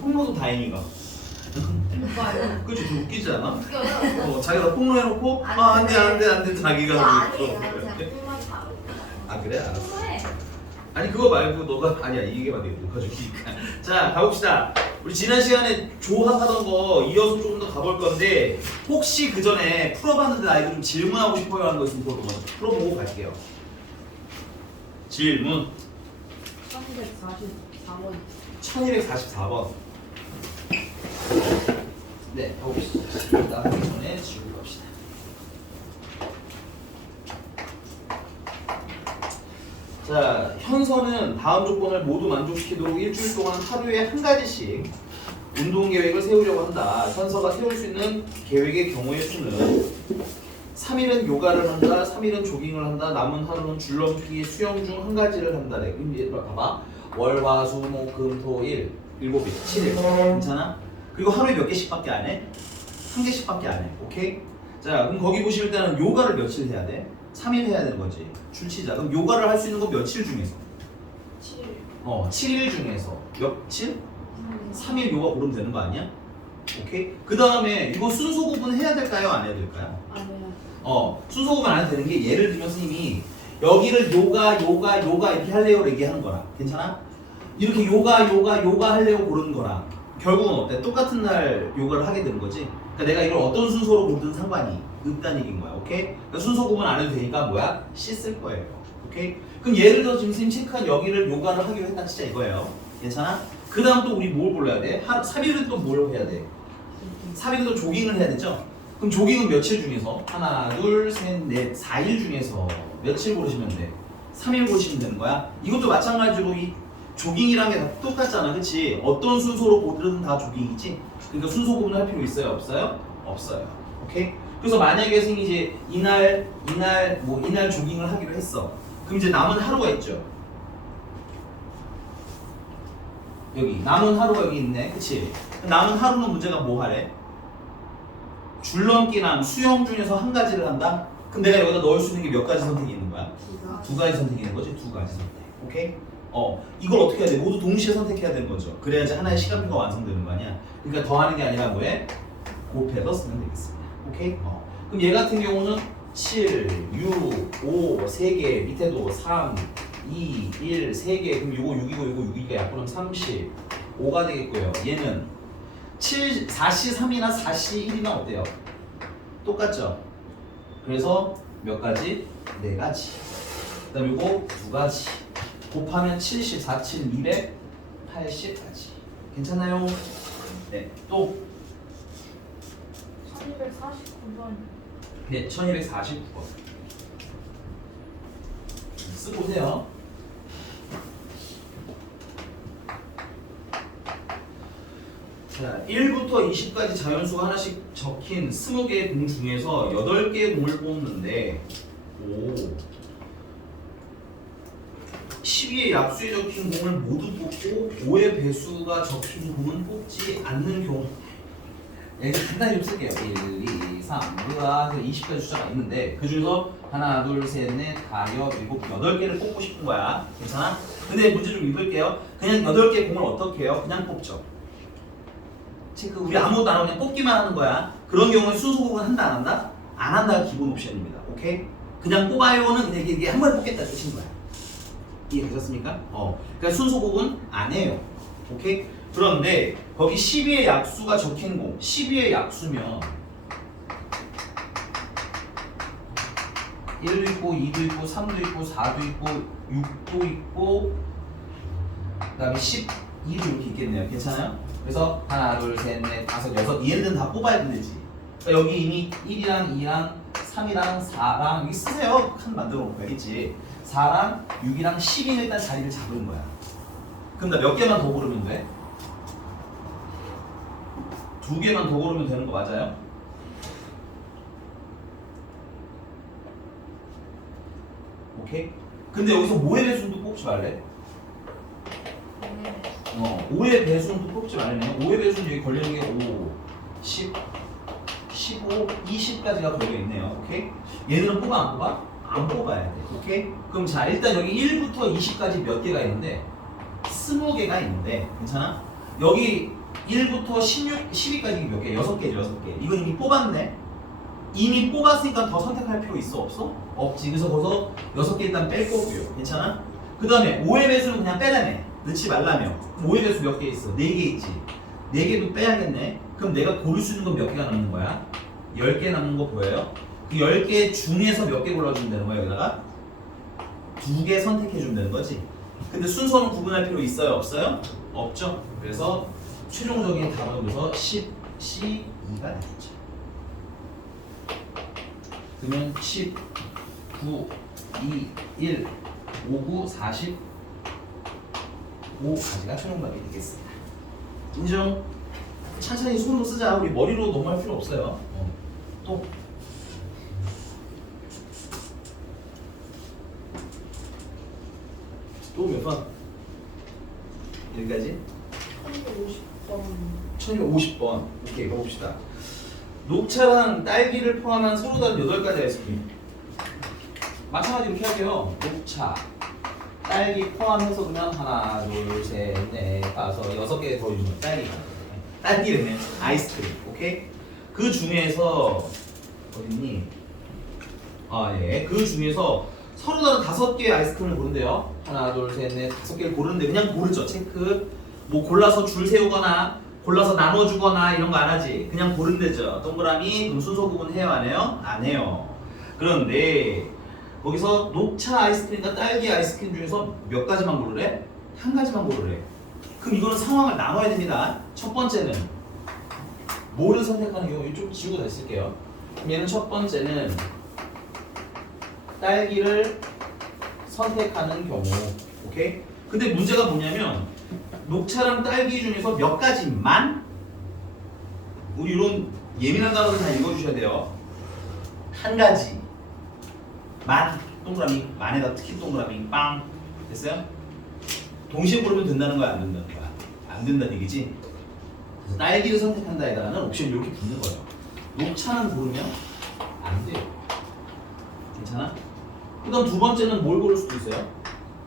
폭로도 다행이가. 오빠요. 그치, 좀 웃기지 않아? 웃겨요. 자기가 폭로해놓고 안돼 자기가 그거 하고 있고. 아니에요. 그냥 꿈만 바로. 아 그래? 알았어. 꿈에 아니 그거 말고 너가 아니야 이게 맞아 녹화중이니까. 자 가봅시다. 우리 지난 시간에 조합하던 거 이어서 조금 더 가볼 건데 혹시 그 전에 풀어봤는데 나 이거 좀 질문하고 싶어요 하는 거 있으면 그거 먼저 풀어보고 갈게요. 질문 344번. 1244번. 네, 가봅시다. 일단 하기 전에 지우고 갑시다. 자, 현서는 다음 조건을 모두 만족시키도록 일주일 동안 하루에 한 가지씩 운동 계획을 세우려고 한다. 현서가 세울 수 있는 계획의 경우의 수는 3일은 요가를 한다, 3일은 조깅을 한다, 남은 하루는 줄넘기, 수영 중 한 가지를 한다. 네, 그럼 얘 봐봐. 월, 화, 수, 목, 금, 토, 일 7일, 7일. 괜찮아? 그리고 하루에 몇 개씩밖에 안 해? 한 개씩밖에 안 해. 오케이? 자, 그럼 거기 보시면 일단은 요가를 며칠 해야 돼? 3일 해야 되는 거지. 출치자. 그럼 요가를 할 수 있는 거 며칠 중에서? 7일. 7일 중에서 며칠? 3일 요가 고르면 되는 거 아니야? 오케이? 그 다음에 이거 순서 구분 해야 될까요? 안 해야 될까요? 아니요. 순서 구분 안 해도 되는 게 예를 들면 선생님이 여기를 요가 이렇게 할래요 얘기하는 거라. 괜찮아? 이렇게 요가 할래요 고르는 거라. 결국은 어때? 똑같은 날 요가를 하게 되는 거지. 그러니까 내가 이걸 어떤 순서로 고르든 상관이 없다는 얘기인 거야. 오케이? 그러니까 순서 구분 안 해도 되니까 뭐야? 씻을 거예요. 오케이? 그럼 예를 들어 지금 선생님 체크한 여기를 요가를 하기로 했다 진짜 이거예요. 괜찮아? 그 다음 또 우리 뭘 골라야 돼? 3일은 또 뭘 해야 돼? 3일은 또 조깅을 해야 되죠? 그럼 조깅은 며칠 중에서? 하나, 둘, 셋, 넷, 4일 중에서 며칠 고르시면 돼? 3일 고르시면 되는 거야? 이것도 마찬가지로 이 조깅이랑 게 다 똑같잖아, 그치? 어떤 순서로 고르든 다 조깅이지? 그러니까 순서 구분을 할 필요 있어요, 없어요? 없어요. 오케이? 그래서 만약에 선생님이 이제 이날 조깅을 하기로 했어. 그럼 이제 남은 하루가 있죠? 여기 남은 하루가 여기 있네, 그치? 남은 하루는 문제가 뭐 하래? 줄넘기랑 수영 중에서 한 가지를 한다? 그럼 내가 여기다 넣을 수 있는 게 몇 가지 선택이 있는 거야? 두 가지 선택이 있는 거지? 두 가지 선택. 오케이? 이걸 어떻게 해야 돼? 모두 동시에 선택해야 되는 거죠. 그래야지 하나의 시간표가 완성되는 거 아니야? 그러니까 더하는 게 아니라 뭐해? 곱해서 쓰면 되겠습니다. 오케이? 그럼 얘 같은 경우는 7, 6, 5, 3개, 밑에도 3, 2, 1, 3개. 그럼 요거 6이고 요거 6이니까 약분하면 30, 5가 되겠고요. 얘는 4시 3이나 4시 1이나 어때요? 똑같죠? 그래서 몇 가지? 4가지. 그 다음에 요거 2가지. 곱하면 70, 4, 7, 280까지. 괜찮나요? 네, 또 1249번. 네, 1249번. 쓰고 오세요. 자, 1부터 20까지 자연수가 하나씩 적힌 20개의 공 중에서 8개의 공을 뽑는데 12의 약수에 적힌 공을 모두 뽑고 5의 배수가 적힌 공은 뽑지 않는 경우. 여기서 간단히 좀 쓸게요. 1, 2, 3, 4, 20까지 숫자가 있는데 그 중에서 하나, 둘, 셋, 넷, 다섯, 일곱, 8개를 뽑고 싶은 거야. 괜찮아? 근데 문제 좀 읽을게요. 그냥 8개 공을 어떻게 해요? 그냥 뽑죠. 체크. 우리 아무것도 안 하고 그냥 뽑기만 하는 거야. 그런 경우에 순서 구분 한다 안 한다? 안 한다가 기본 옵션입니다. 오케이? 그냥 뽑아요는 그냥 이게 한 번에 뽑겠다 뜻인 거야. 이해되셨습니까? 그러니까 순서 구분 안 해요. 오케이? 그런데 거기 12의 약수가 적힌 공, 12의 약수면 1도 있고 2도 있고 3도 있고 4도 있고 6도 있고 그 다음에 12도 이렇게 있겠네요. 괜찮아요? 그래서 하나, 둘, 셋, 넷, 다섯, 여섯 얘네들은 다 뽑아야 되지. 그러니까 여기 이미 1이랑 2랑 3이랑 4랑 여기 쓰세요. 칸 만들어 놓고 있지. 4랑 6이랑 10이 일단 자리를 잡은 거야. 그럼 나 몇 개만 더 고르면 돼? 2개만 더 고르면 되는 거 맞아요? 오케이? 근데 여기서 5의 배수는 또 뽑지 말래? 5의 배수는 또 뽑지 말래. 5의 배수는 여기 걸리는 게 5, 10, 15, 20까지가 걸려있네요. 오케이? 얘들은 뽑아 안 뽑아? 안 뽑아야 돼. 오케이? 그럼 자 일단 여기 1부터 20까지 몇 개가 있는데 20개가 있는데 괜찮아? 여기 1부터 16, 12까지 몇 개? 6개죠, 6개. 이건 이미 뽑았네. 이미 뽑았으니까 더 선택할 필요 있어? 없어? 없지. 그래서 거기서 6개 일단 뺄 거고요. 괜찮아? 그 다음에 5의 배수는 그냥 빼라며. 넣지 말라며. 5의 배수 몇 개 있어? 4개 있지. 4개도 빼야겠네. 그럼 내가 고를 수 있는 건 몇 개가 남는 거야? 10개 남는 거 보여요? 그 10개 중에서 몇 개 골라주면 되는 거야, 여기다가? 2개 선택해주면 되는 거지. 근데 순서는 구분할 필요 있어요? 없어요? 없죠. 그래서 최종적인 답은 그래서 10, C2가 되겠죠. 그러면 10, 9, 2, 1, 5, 9, 40, 5까지가 최종답이 되겠습니다. 인정? 천천히 손으로 쓰자. 우리 머리로 너무 할 필요 없어요. 또 몇 번? 여기까지? 1250번. 1250번. 오케이, 가봅시다. 녹차랑 딸기를 포함한 서로 다른 8가지 아이스크림. 마찬가지로 이렇게 할게요. 녹차, 딸기 포함해서 그러면 하나, 둘, 셋, 넷, 다섯, 6개 더 주면 딸기가. 딸기는 아이스크림. 오케이? 그 중에서 어딨니? 아, 예. 그 중에서 서로 다른 5개의 아이스크림을 고른대요. 하나, 둘, 셋, 넷, 5개를 고르는데 그냥 고르죠. 체크. 뭐 골라서 줄 세우거나 골라서 나눠주거나 이런 거 안 하지. 그냥 고른대죠. 동그라미. 그럼 순서 구분해요? 안 해요? 안 해요. 그런데 거기서 녹차 아이스크림과 딸기 아이스크림 중에서 몇 가지만 고르래? 한 가지만 고르래. 그럼 이거는 상황을 나눠야 됩니다. 첫 번째는 뭐를 선택하는 경우 좀 지우고 다시 쓸게요. 그럼 얘는 첫 번째는 딸기를 선택하는 경우. 오케이? 근데 문제가 뭐냐면 녹차랑 딸기 중에서 몇 가지만, 우리 이런 예민한 단어를 다 읽어주셔야 돼요. 한 가지 만, 동그라미, 만에다 특히 동그라미, 빵. 됐어요? 동시에 고르면 된다는 거야, 안 된다는 거야? 안 된다는 얘기지? 그래서 딸기를 선택한다에다가는 옵션이 이렇게 붙는 거예요. 녹차는 고르면 안 돼요. 괜찮아? 그 다음 두 번째는 뭘 고를 수도 있어요?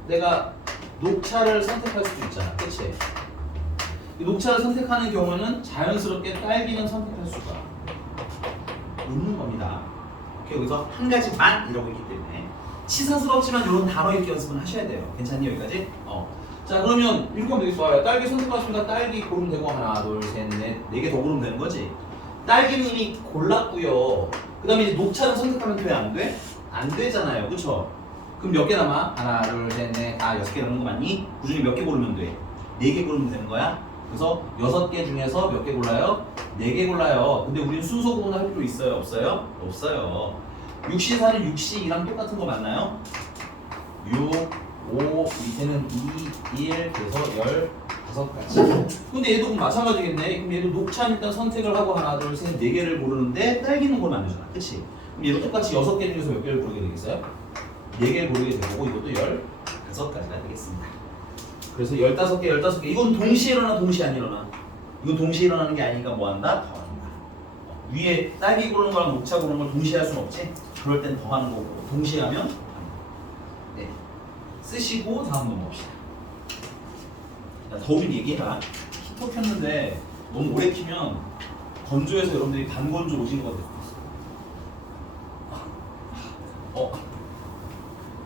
내가 녹차를 선택할 수도 있잖아. 그치? 이 녹차를 선택하는 경우는 자연스럽게 딸기는 선택할 수가 없는 겁니다. 오케이, 여기서 한 가지만 이러고 있기 때문에 치사스럽지만 이런 단어 읽기 연습은 하셔야 돼요. 괜찮니 여기까지? 자, 그러면 이렇게 하면 되겠어. 딸기 선택하시니까 딸기 고르면 되고 하나, 둘, 셋, 넷, 4개 더 고르면 되는 거지. 딸기는 이미 골랐고요. 그 다음에 이제 녹차를 선택하면 돼? 안 돼? 안 되잖아요. 그쵸? 그럼 몇 개 남아? 하나, 둘, 셋, 넷, 다 6개 남는 거 맞니? 그 중에 몇 개 고르면 돼? 4개 고르면 되는 거야? 그래서 6개 중에서 몇 개 골라요? 4개 골라요. 근데 우리는 순서 구분할 필요 있어요? 없어요? 없어요. 6시4는 6시2랑 똑같은 거 맞나요? 6, 5, 밑에는 2, 1, 그래서 15가지. 근데 얘도 마찬가지겠네. 그럼 얘도 녹차 일단 선택을 하고 하나, 둘, 셋, 4개를 고르는데 딸기는 고르면 안 되잖아. 그치? 그럼 얘도 똑같이 6개 중에서 몇 개를 고르게 되겠어요? 4개를 고르게 되고 이것도 15가지가 되겠습니다. 그래서 15개, 15개. 이건 동시에 일어나, 동시에 안 일어나. 이건 동시에 일어나는 게 아니니까 뭐 한다? 더 한다. 위에 딸기 고르는 거랑 녹차 고르는 걸 동시에 할 수는 없지? 그럴 땐 더 하는 거고. 동시에 하면 더 하는 거. 네. 쓰시고 다음 넘어갑시다. 야, 더우면 얘기해라. 히터 켰는데 너무 오래 키면 건조해서 여러분들이 반건조 오시는 것 같아요.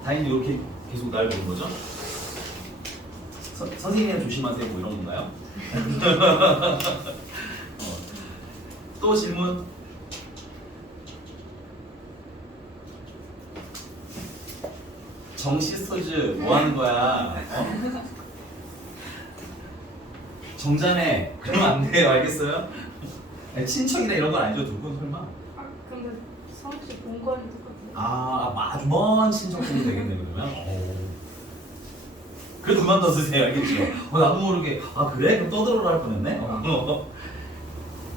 다행히 이렇게 계속 날 보는 거죠? 선생님이랑 조심하세요 뭐 이런 건가요? 또 질문? 정시스터즈 뭐 하는 거야? 정자네 그러면 안 돼요. 알겠어요? 아니, 친척이나 이런 건 아니죠? 누군 설마? 아 근데 성씨 본관이 똑같아요. 아주 먼 친척 정도 되겠네 그러면. 그래도 그만 더 쓰세요. 알겠죠? 나도 모르게 그래? 그럼 떠들어라 할 뻔했네.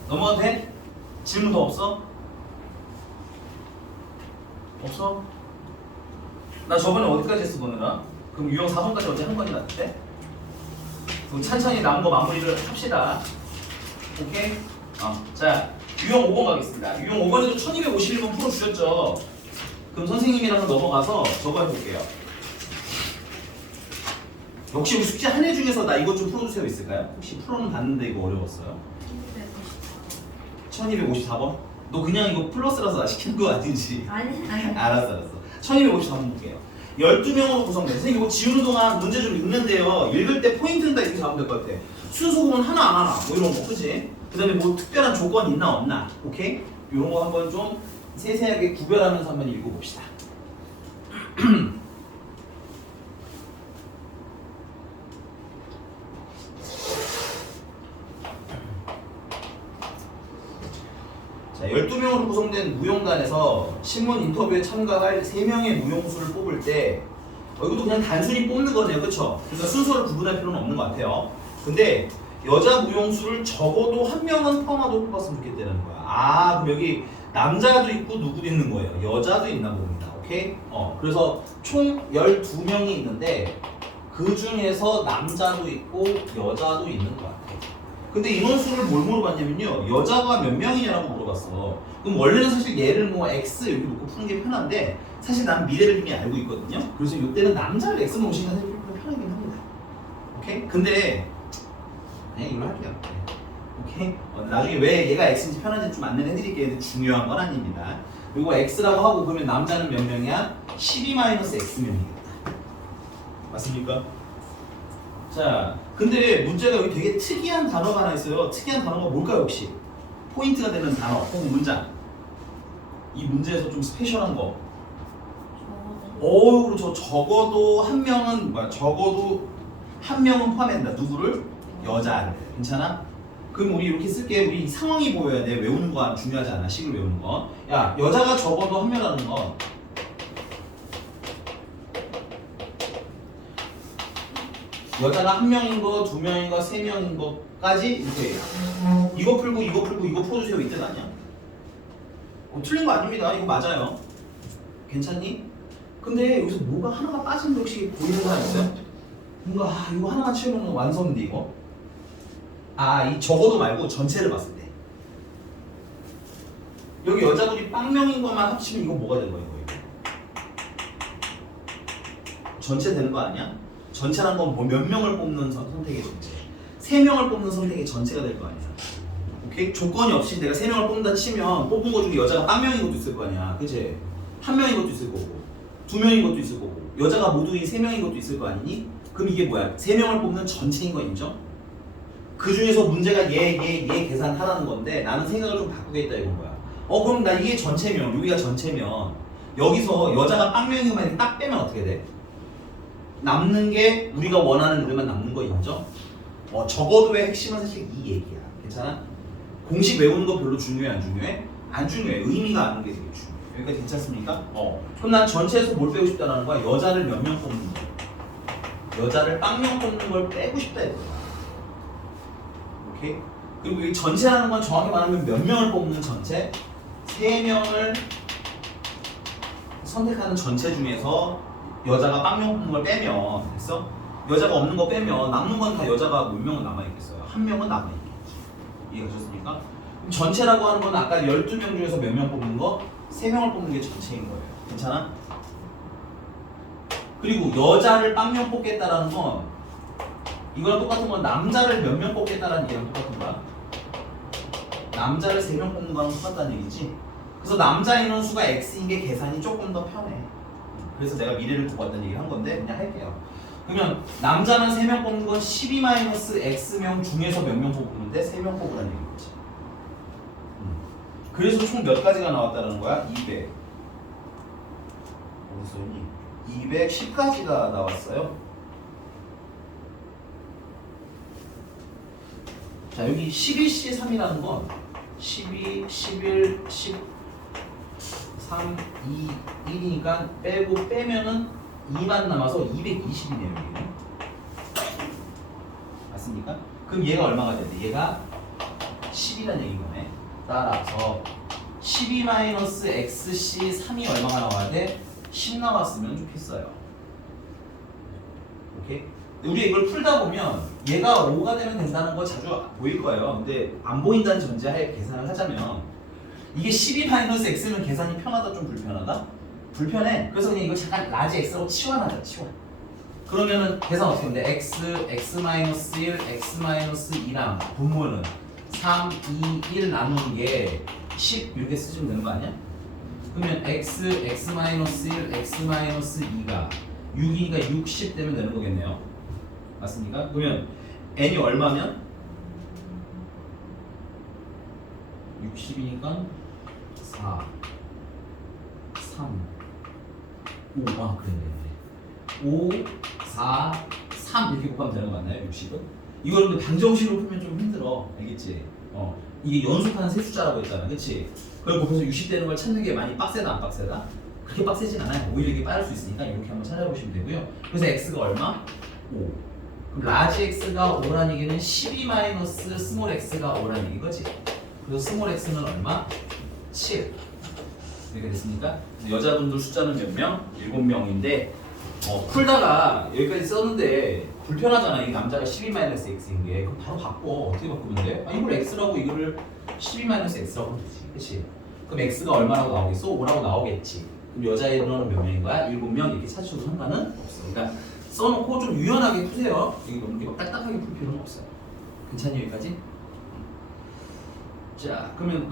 넘어가도 돼? 질문 더 없어? 없어? 나 저번에 어디까지 했어 보느라? 그럼 유형 4번까지 어제 한 번이 났대? 그럼 찬찬히 남은 거 마무리를 합시다. 오케이? 자, 유형 5번 가겠습니다. 유형 5번에도 1251번 풀어주셨죠? 그럼 선생님이랑 넘어가서 저거 해볼게요. 역시 우리 숙제 한 해 중에서 나 이것 좀 풀어주세요 있을까요? 혹시 풀어는 봤는데 이거 어려웠어요? 1254번? 너 그냥 이거 플러스라서 나 시키는 거 아니지? 아니 알았어 1254번 볼게요. 12명으로 구성된 선생님 이거 지우는 동안 문제 좀 읽는데요. 읽을 때 포인트는 다 이렇게 잡으면 될 것 같아. 순서 구분 하나 안 하나 뭐 이런 거 그치? 그 다음에 뭐 특별한 조건 있나 없나 오케이? 이런 거 한번 좀 세세하게 구별하면서 한번 읽어봅시다. 자, 12명으로 구성된 무용단에서 신문 인터뷰에 참가할 3명의 무용수를 뽑을 때 이것도 그냥 단순히 뽑는 거네요. 그쵸? 그러니까 순서를 구분할 필요는 없는 것 같아요. 근데 여자 무용수를 적어도 한 명은 포함하도록 뽑았으면 좋겠다는 거야. 아, 그럼 여기 남자도 있고 누구도 있는 거예요. 여자도 있나 봅니다. 오케이? 그래서 총 12명이 있는데 그 중에서 남자도 있고 여자도 있는 것 같아요. 근데 인원수를 뭘 물어봤냐면요. 여자가 몇 명이냐라고 물어봤어. 그럼 원래는 사실 얘를 뭐 X 여기 놓고 푸는 게 편한데 사실 난 미래를 이미 알고 있거든요. 그래서 이때는 남자를 X 놓으시면 사실 좀 편하긴 합니다. 오케이? 근데 그냥 이걸 할게요. 오케이? 나중에 왜 얘가 X인지 편한지 좀 안내해 드릴게요. 근데 중요한 건 아닙니다. 그리고 X라고 하고 그러면 남자는 몇 명이야? 12-X명이겠다. 맞습니까? 자, 근데 문제가 여기 되게 특이한 단어가 하나 있어요. 특이한 단어가 뭘까요, 혹시? 포인트가 되는 단어, 혹은 문장. 이 문제에서 좀 스페셜한 거. 그렇죠. 적어도 한 명은 포함한다. 누구를? 여자를. 괜찮아? 그럼 우리 이렇게 쓸게. 우리 상황이 보여야 돼. 외우는 거 중요하지 않아. 식을 외우는 거. 야, 여자가 적어도 한 명이라는 건 여자가 한 명인 거, 두 명인 거, 세 명인 거까지 이렇게 이거 풀고 이거 풀어주세요 이 뜻 아니야? 틀린 거 아닙니다. 이거 맞아요. 괜찮니? 근데 여기서 뭐가 하나가 빠진 게 혹시 보이는 사람 있어요? 뭔가 이거 하나만 채우면 완성인데 이거? 이 적어도 말고 전체를 봤을 때 여기 여자분이 빵명인 것만 합치면 이거 뭐가 되는 거예요? 이거? 전체 되는 거 아니야? 전체란 건 뭐 몇 명을 뽑는 선택의 전체 3명을 뽑는 선택의 전체가 될 거 아니야. 오케이? 조건이 없이 내가 3명을 뽑는다 치면 뽑은 거 중에 여자가 빵명인 것도 있을 거 아니야. 그치? 한 명인 것도 있을 거고 2명인 것도 있을 거고 여자가 모두 3명인 것도 있을 거 아니니? 그럼 이게 뭐야? 3명을 뽑는 전체인 거 인정? 그 중에서 문제가 얘 계산하라는 건데 나는 생각을 좀 바꾸겠다 이건 거야. 그럼 나 이게 전체면 여기가 전체면 여기서 여자가 빵명이면 딱 빼면 어떻게 돼? 남는 게 우리가 원하는 우리만 남는 거 인정? 적어도의 핵심은 사실 이 얘기야. 괜찮아? 공식 외우는 거 별로 중요해 안 중요해? 안 중요해. 의미가 아는 게 되게 중요해. 여기까지 괜찮습니까? 그럼 난 전체에서 뭘 빼고 싶다는 거야? 여자를 몇 명 뽑는 거. 여자를 빵명 뽑는 걸 빼고 싶다 이거야. 오케이? 그리고 이 전체라는 건 정확히 말하면 몇 명을 뽑는 전체? 3명을 선택하는 전체 중에서 여자가 빵명 뽑는 걸 빼면 됐어? 여자가 없는 거 빼면 남는 건 다 여자가 몇 명은 남아있겠어요? 한 명은 남아있겠지. 이해가셨습니까? 그럼 전체라고 하는 건 아까 12명 중에서 몇 명 뽑는 거? 3명을 뽑는 게 전체인 거예요. 괜찮아? 그리고 여자를 빵명 뽑겠다라는 건 이거랑 똑같은 건 남자를 몇 명 뽑겠다라는 얘기랑 똑같은 거야. 남자를 3명 뽑는 거랑 똑같다는 얘기지. 그래서 남자 인원수가 X인 게 계산이 조금 더 편해. 그래서 내가 미래를 보고 왔다는 얘기를 한 건데 그냥 할게요. 그러면 남자는 3명 뽑는 건 12-X명 중에서 몇 명 뽑는데 3명 뽑으라는 얘기겠지. 그래서 총 몇 가지가 나왔다는 거야? 200 어디서 있니? 210가지가 나왔어요. 자, 여기 11C3이라는 건 12, 11, 10 3, 2, 1이니까 빼면은 2만 남아서 220이네요. 여기는. 맞습니까? 그럼 얘가 얼마가 돼야 돼? 얘가 10이라는 얘기인 거네. 따라서 12-XC3이 얼마가 나와야 돼? 10 나왔으면 좋겠어요. 오케이? 우리 이걸 풀다 보면 얘가 5가 되면 된다는 거 자주 보일 거예요. 근데 안 보인다는 전제하에 계산을 하자면 이게 12-X면 계산이 편하다 좀 불편하다? 불편해. 그래서 그냥 이거 잠깐 라지 x라고 치환하자. 치환. 그러면은 계산 어떻게 하는데 x-1, x-2랑 분모는 3, 2, 1 나누는 게 10 이렇게 쓰시면 되는 거 아니야? 그러면 x-1, x-2가 6이니까 60 되면 되는 거겠네요. 맞습니까? 그러면 n이 얼마면? 60이니까 4, 3, 5, 그래. 5, 4, 3 이렇게 곱하면 되는 거 맞나요? 60은? 이걸 근데 방정식으로 풀면 좀 힘들어. 알겠지? 이게 연속하는 세 숫자라고 했잖아. 그치? 그걸 곱해서 60 되는 걸 찾는 게 많이 빡세다 안 빡세다? 그렇게 빡세진 않아요. 오히려 이게 빠를 수 있으니까 이렇게 한번 찾아보시면 되고요. 그래서 x가 얼마? 5. 그럼 라지 x가 5라는 얘기는 12 마이너스 스몰 x가 5라는 얘기거지. 그래서 스몰 x는 얼마? 7. 이렇게 됐습니까? 여자분들 숫자는 몇 명? 7명인데 풀다가 여기까지 썼는데 불편하잖아. 이 남자가 12-x인 게. 그럼 바로 바꿔. 어떻게 바꾸면 돼? 이걸 x라고 이거를 12-x라고 하면 되지. 그치? 그럼 x가 얼마라고 나오겠어? 5라고 나오겠지. 그럼 여자애는 몇 명인 거야? 7명 이렇게 찾으셔도 상관은 없어. 그러니까 써놓고 좀 유연하게 푸세요. 이게 너무 막 딱딱하게 풀 필요는 없어요. 괜찮니 여기까지? 자, 그러면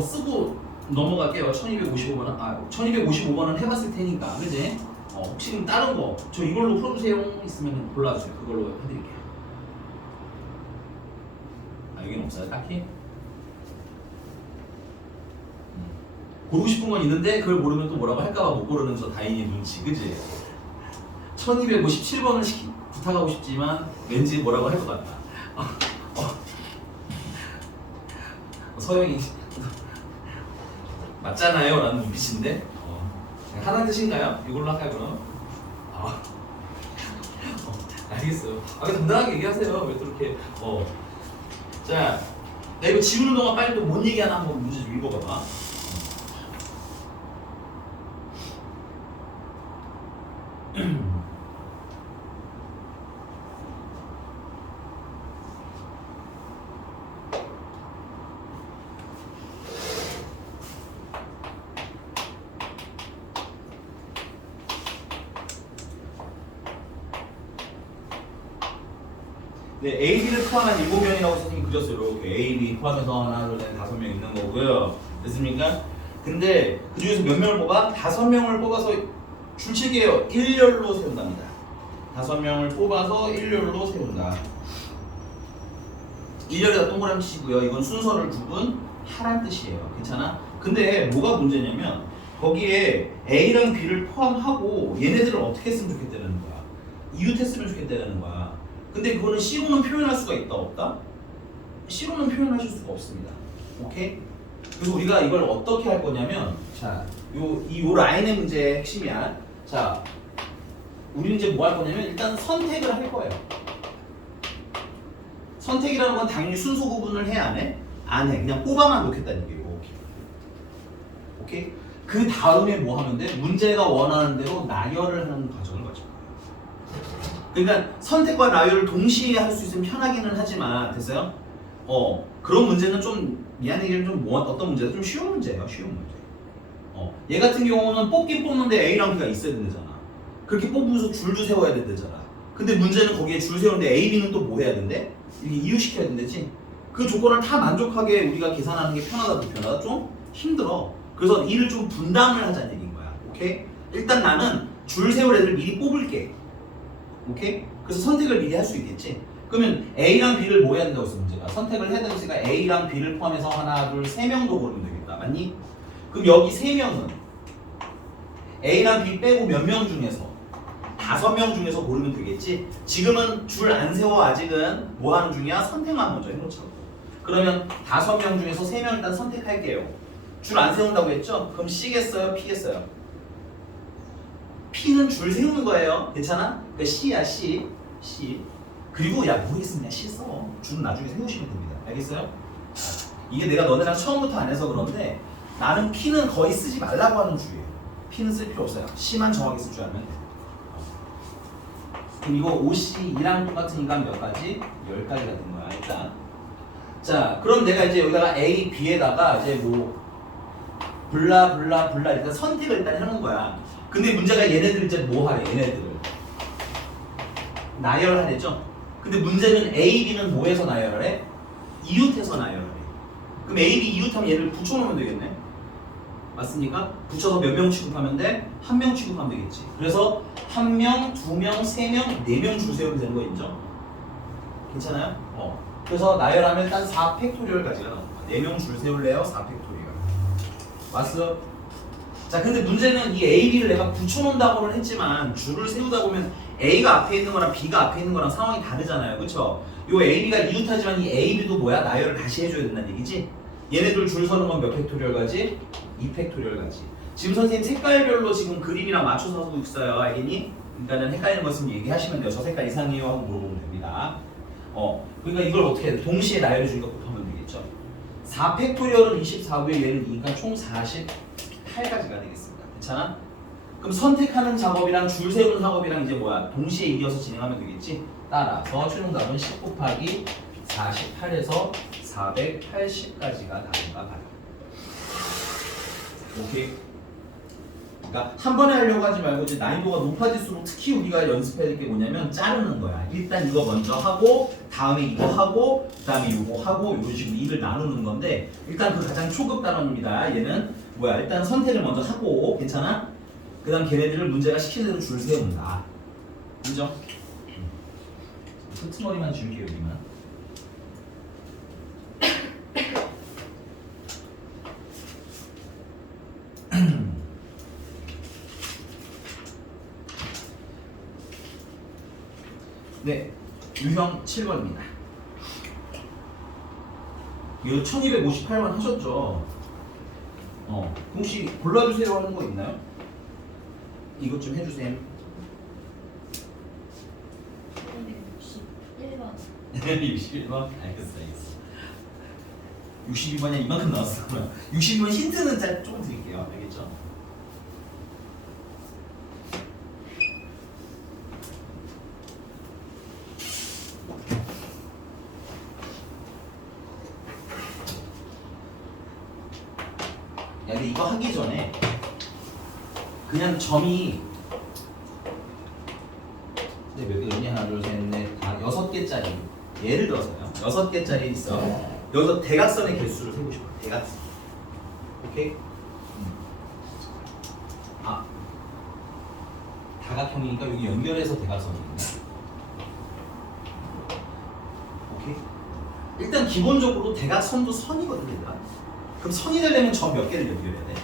쓰고 넘어갈게요. 1255번은 1255번은 해봤을 테니까, 그지? 혹시 다른 거 저 이걸로 풀어주세요 있으면 골라주세요. 그걸로 해드릴게요. 여기는 없어요, 딱히. 고르고 싶은 건 있는데 그걸 모르면 또 뭐라고 할까봐 못 고르는 저 다인이 눈치, 그지? 1257번을 부탁하고 싶지만 왠지 뭐라고 할 것 같다. 서영이 맞잖아요 라는 눈빛인데 하나는 뜻인가요? 이걸로 할까요 그럼? 알겠어요. 당당하게 얘기하세요. 왜 또 이렇게 자, 나 이거 지우는 동안 빨리 또 뭔 얘기 하나 한번 문제 좀 읽어봐봐. 네, A, B를 포함한 7명이라고 선생님이 그렸어요. 이렇게 A, B 포함해서 하나, 둘, 셋, 5명 있는 거고요. 됐습니까? 근데 그 중에서 몇 명을 뽑아? 5명을 뽑아서 줄칠게요. 일렬로 세운답니다. 5명을 뽑아서 일렬로 세운다. 일렬에다 동그라미 치고요. 이건 순서를 구분하란 뜻이에요. 괜찮아? 근데 뭐가 문제냐면 거기에 A랑 B를 포함하고 얘네들을 어떻게 했으면 좋겠다는 거야. 이웃했으면 좋겠다는 거야. 근데 그거는 C로는 표현할 수가 있다 없다? C로는 표현하실 수가 없습니다. 오케이? 그래서 우리가 이걸 어떻게 할 거냐면 자, 요 라인의 문제의 핵심이야. 자, 우리는 이제 뭐 할 거냐면 일단 선택을 할 거예요. 선택이라는 건 당연히 순서 구분을 해 안 해? 안 해. 그냥 뽑아만 놓겠다는 얘기고. 오케이? 그 다음에 뭐 하면 돼? 문제가 원하는 대로 나열을 하는 과정을 거쳐. 그러니까 선택과 나열을 동시에 할 수 있으면 편하기는 하지만 됐어요? 그런 문제는 좀 미안해 얘기하면 좀 어떤 문제다? 좀 쉬운 문제예요. 쉬운 문제. 얘 같은 경우는 뽑긴 뽑는데 A랑 B가 있어야 된다잖아. 그렇게 뽑으면서 줄도 세워야 된다잖아. 근데 문제는 거기에 줄 세우는데 A, B는 또 뭐 해야 된대? 이게 이유시켜야 된다지? 그 조건을 다 만족하게 우리가 계산하는 게 편하다 불편하다? 좀 힘들어. 그래서 일을 좀 분담을 하자는 얘기인 거야. 오케이? 일단 나는 줄 세울 애들 미리 뽑을게. 오케이? 그래서 선택을 미리 할 수 있겠지? 그러면 A랑 B를 뭐 해야 된다고 했어 문제가? 선택을 해야 된다고 했으니까 A랑 B를 포함해서 하나, 둘, 세 명도 고르면 되겠다. 맞니? 그럼 여기 세 명은 A랑 B 빼고 몇 명 중에서 5명 중에서 고르면 되겠지? 지금은 줄 안 세워 아직은 뭐 하는 중이야? 선택만 먼저 해놓자고. 그러면 5명 중에서 3명 일단 선택할게요. 줄 안 세운다고 했죠? 그럼 C겠어요? P겠어요? P는 줄 세우는 거예요. 괜찮아? 그러니까 C야 C. C. 그리고 야 모르겠습니다. C 써. 줄은 나중에 세우시면 됩니다. 알겠어요? 이게 내가 너네랑 처음부터 안 해서 그런데 나는 P는 거의 쓰지 말라고 하는 줄이에요. P는 쓸 필요 없어요. C만 정확히 쓸 줄 알면 돼. 그럼 이거 OC 2랑 똑같으니까 몇 가지? 10가지가 된 거야 일단. 자 그럼 내가 이제 여기다가 A, B에다가 이제 뭐 블라 일단 선택을 일단 해놓은 거야. 근데 문제가 얘네들 이제 뭐 하래? 얘네들을 나열하랬죠? 근데 문제는 A, B는 뭐에서 나열하래? 이웃해서 나열하래. 그럼 A, B 이웃하면 얘를 붙여놓으면 되겠네. 맞습니까? 붙여서 몇 명 취급하면 돼? 한 명 취급하면 되겠지. 그래서 한 명, 두 명, 세 명, 네 명 줄 세우면 되는 거 인정? 괜찮아요? 그래서 나열하면 단 4팩토리얼까지가 나옵니다. 4명 줄 세울래요? 4팩토리얼. 왔어? 자, 근데 문제는 이 A, B를 내가 붙여놓는다고는 했지만 줄을 세우다 보면 A가 앞에 있는 거랑 B가 앞에 있는 거랑 상황이 다르잖아요. 그쵸? 요 A, B가 이웃하지만 이 A, B도 뭐야? 나열을 다시 해줘야 된다는 얘기지? 얘네들 줄 서는 건 몇 팩토리얼 가지? 2팩토리얼 가지. 지금 선생님 색깔별로 지금 그림이랑 맞춰서 하고 있어요. 알겠니? 그러니까는 헷갈리는 것은 얘기하시면 돼요. 저 색깔 이상해요 하고 물어보면 됩니다. 그러니까 이걸 어떻게 해야 돼? 동시에 나열해 주니까 곱하면 되겠죠. 4팩토리얼은 24고요. 얘는 2니까 총 48가지가 되겠습니다. 괜찮아? 그럼 선택하는 작업이랑 줄 세우는 작업이랑 이제 뭐야? 동시에 이어서 진행하면 되겠지? 따라서 최종답은 10 곱하기 48에서 480까지가 답인가 봐요. 오케이? 그러니까 한 번에 하려고 하지 말고 이제 난이도가 높아질수록 특히 우리가 연습해야 될 게 뭐냐면 자르는 거야. 일단 이거 먼저 하고 다음에 이거 하고 그다음에 이거 하고 이런 식으로 일을 나누는 건데 일단 그 가장 초급 단원입니다. 얘는 뭐야? 일단 선택을 먼저 하고 괜찮아? 그다음 걔네들을 문제가 시키는 대로 줄 세운다. 인정? 끄트머리만 줄게요 여기만. 네, 유형 7번입니다. 이거 1258번 하셨죠? 혹시 골라주세요 하는 거 있나요? 이것 좀 해주세요. 61번. 61번? 알겠어. 62번이 이만큼 나왔어. 62번 힌트는 조금 드릴게요. 알겠죠? 야, 근데 이거 하기 전에 그냥 점이 몇 개였니? 하나, 둘, 셋, 넷, 다 6개짜리. 예를 들어서요. 6개짜리 있어. 여기서 대각선의 개수를 세고 싶어. 대각선. 오케이? 다각형이니까 여기 연결해서 대각선이겠네. 오케이? 일단 기본적으로 대각선도 선이거든, 얘들아. 그럼 선이 되려면 점 몇 개를 연결해야 돼?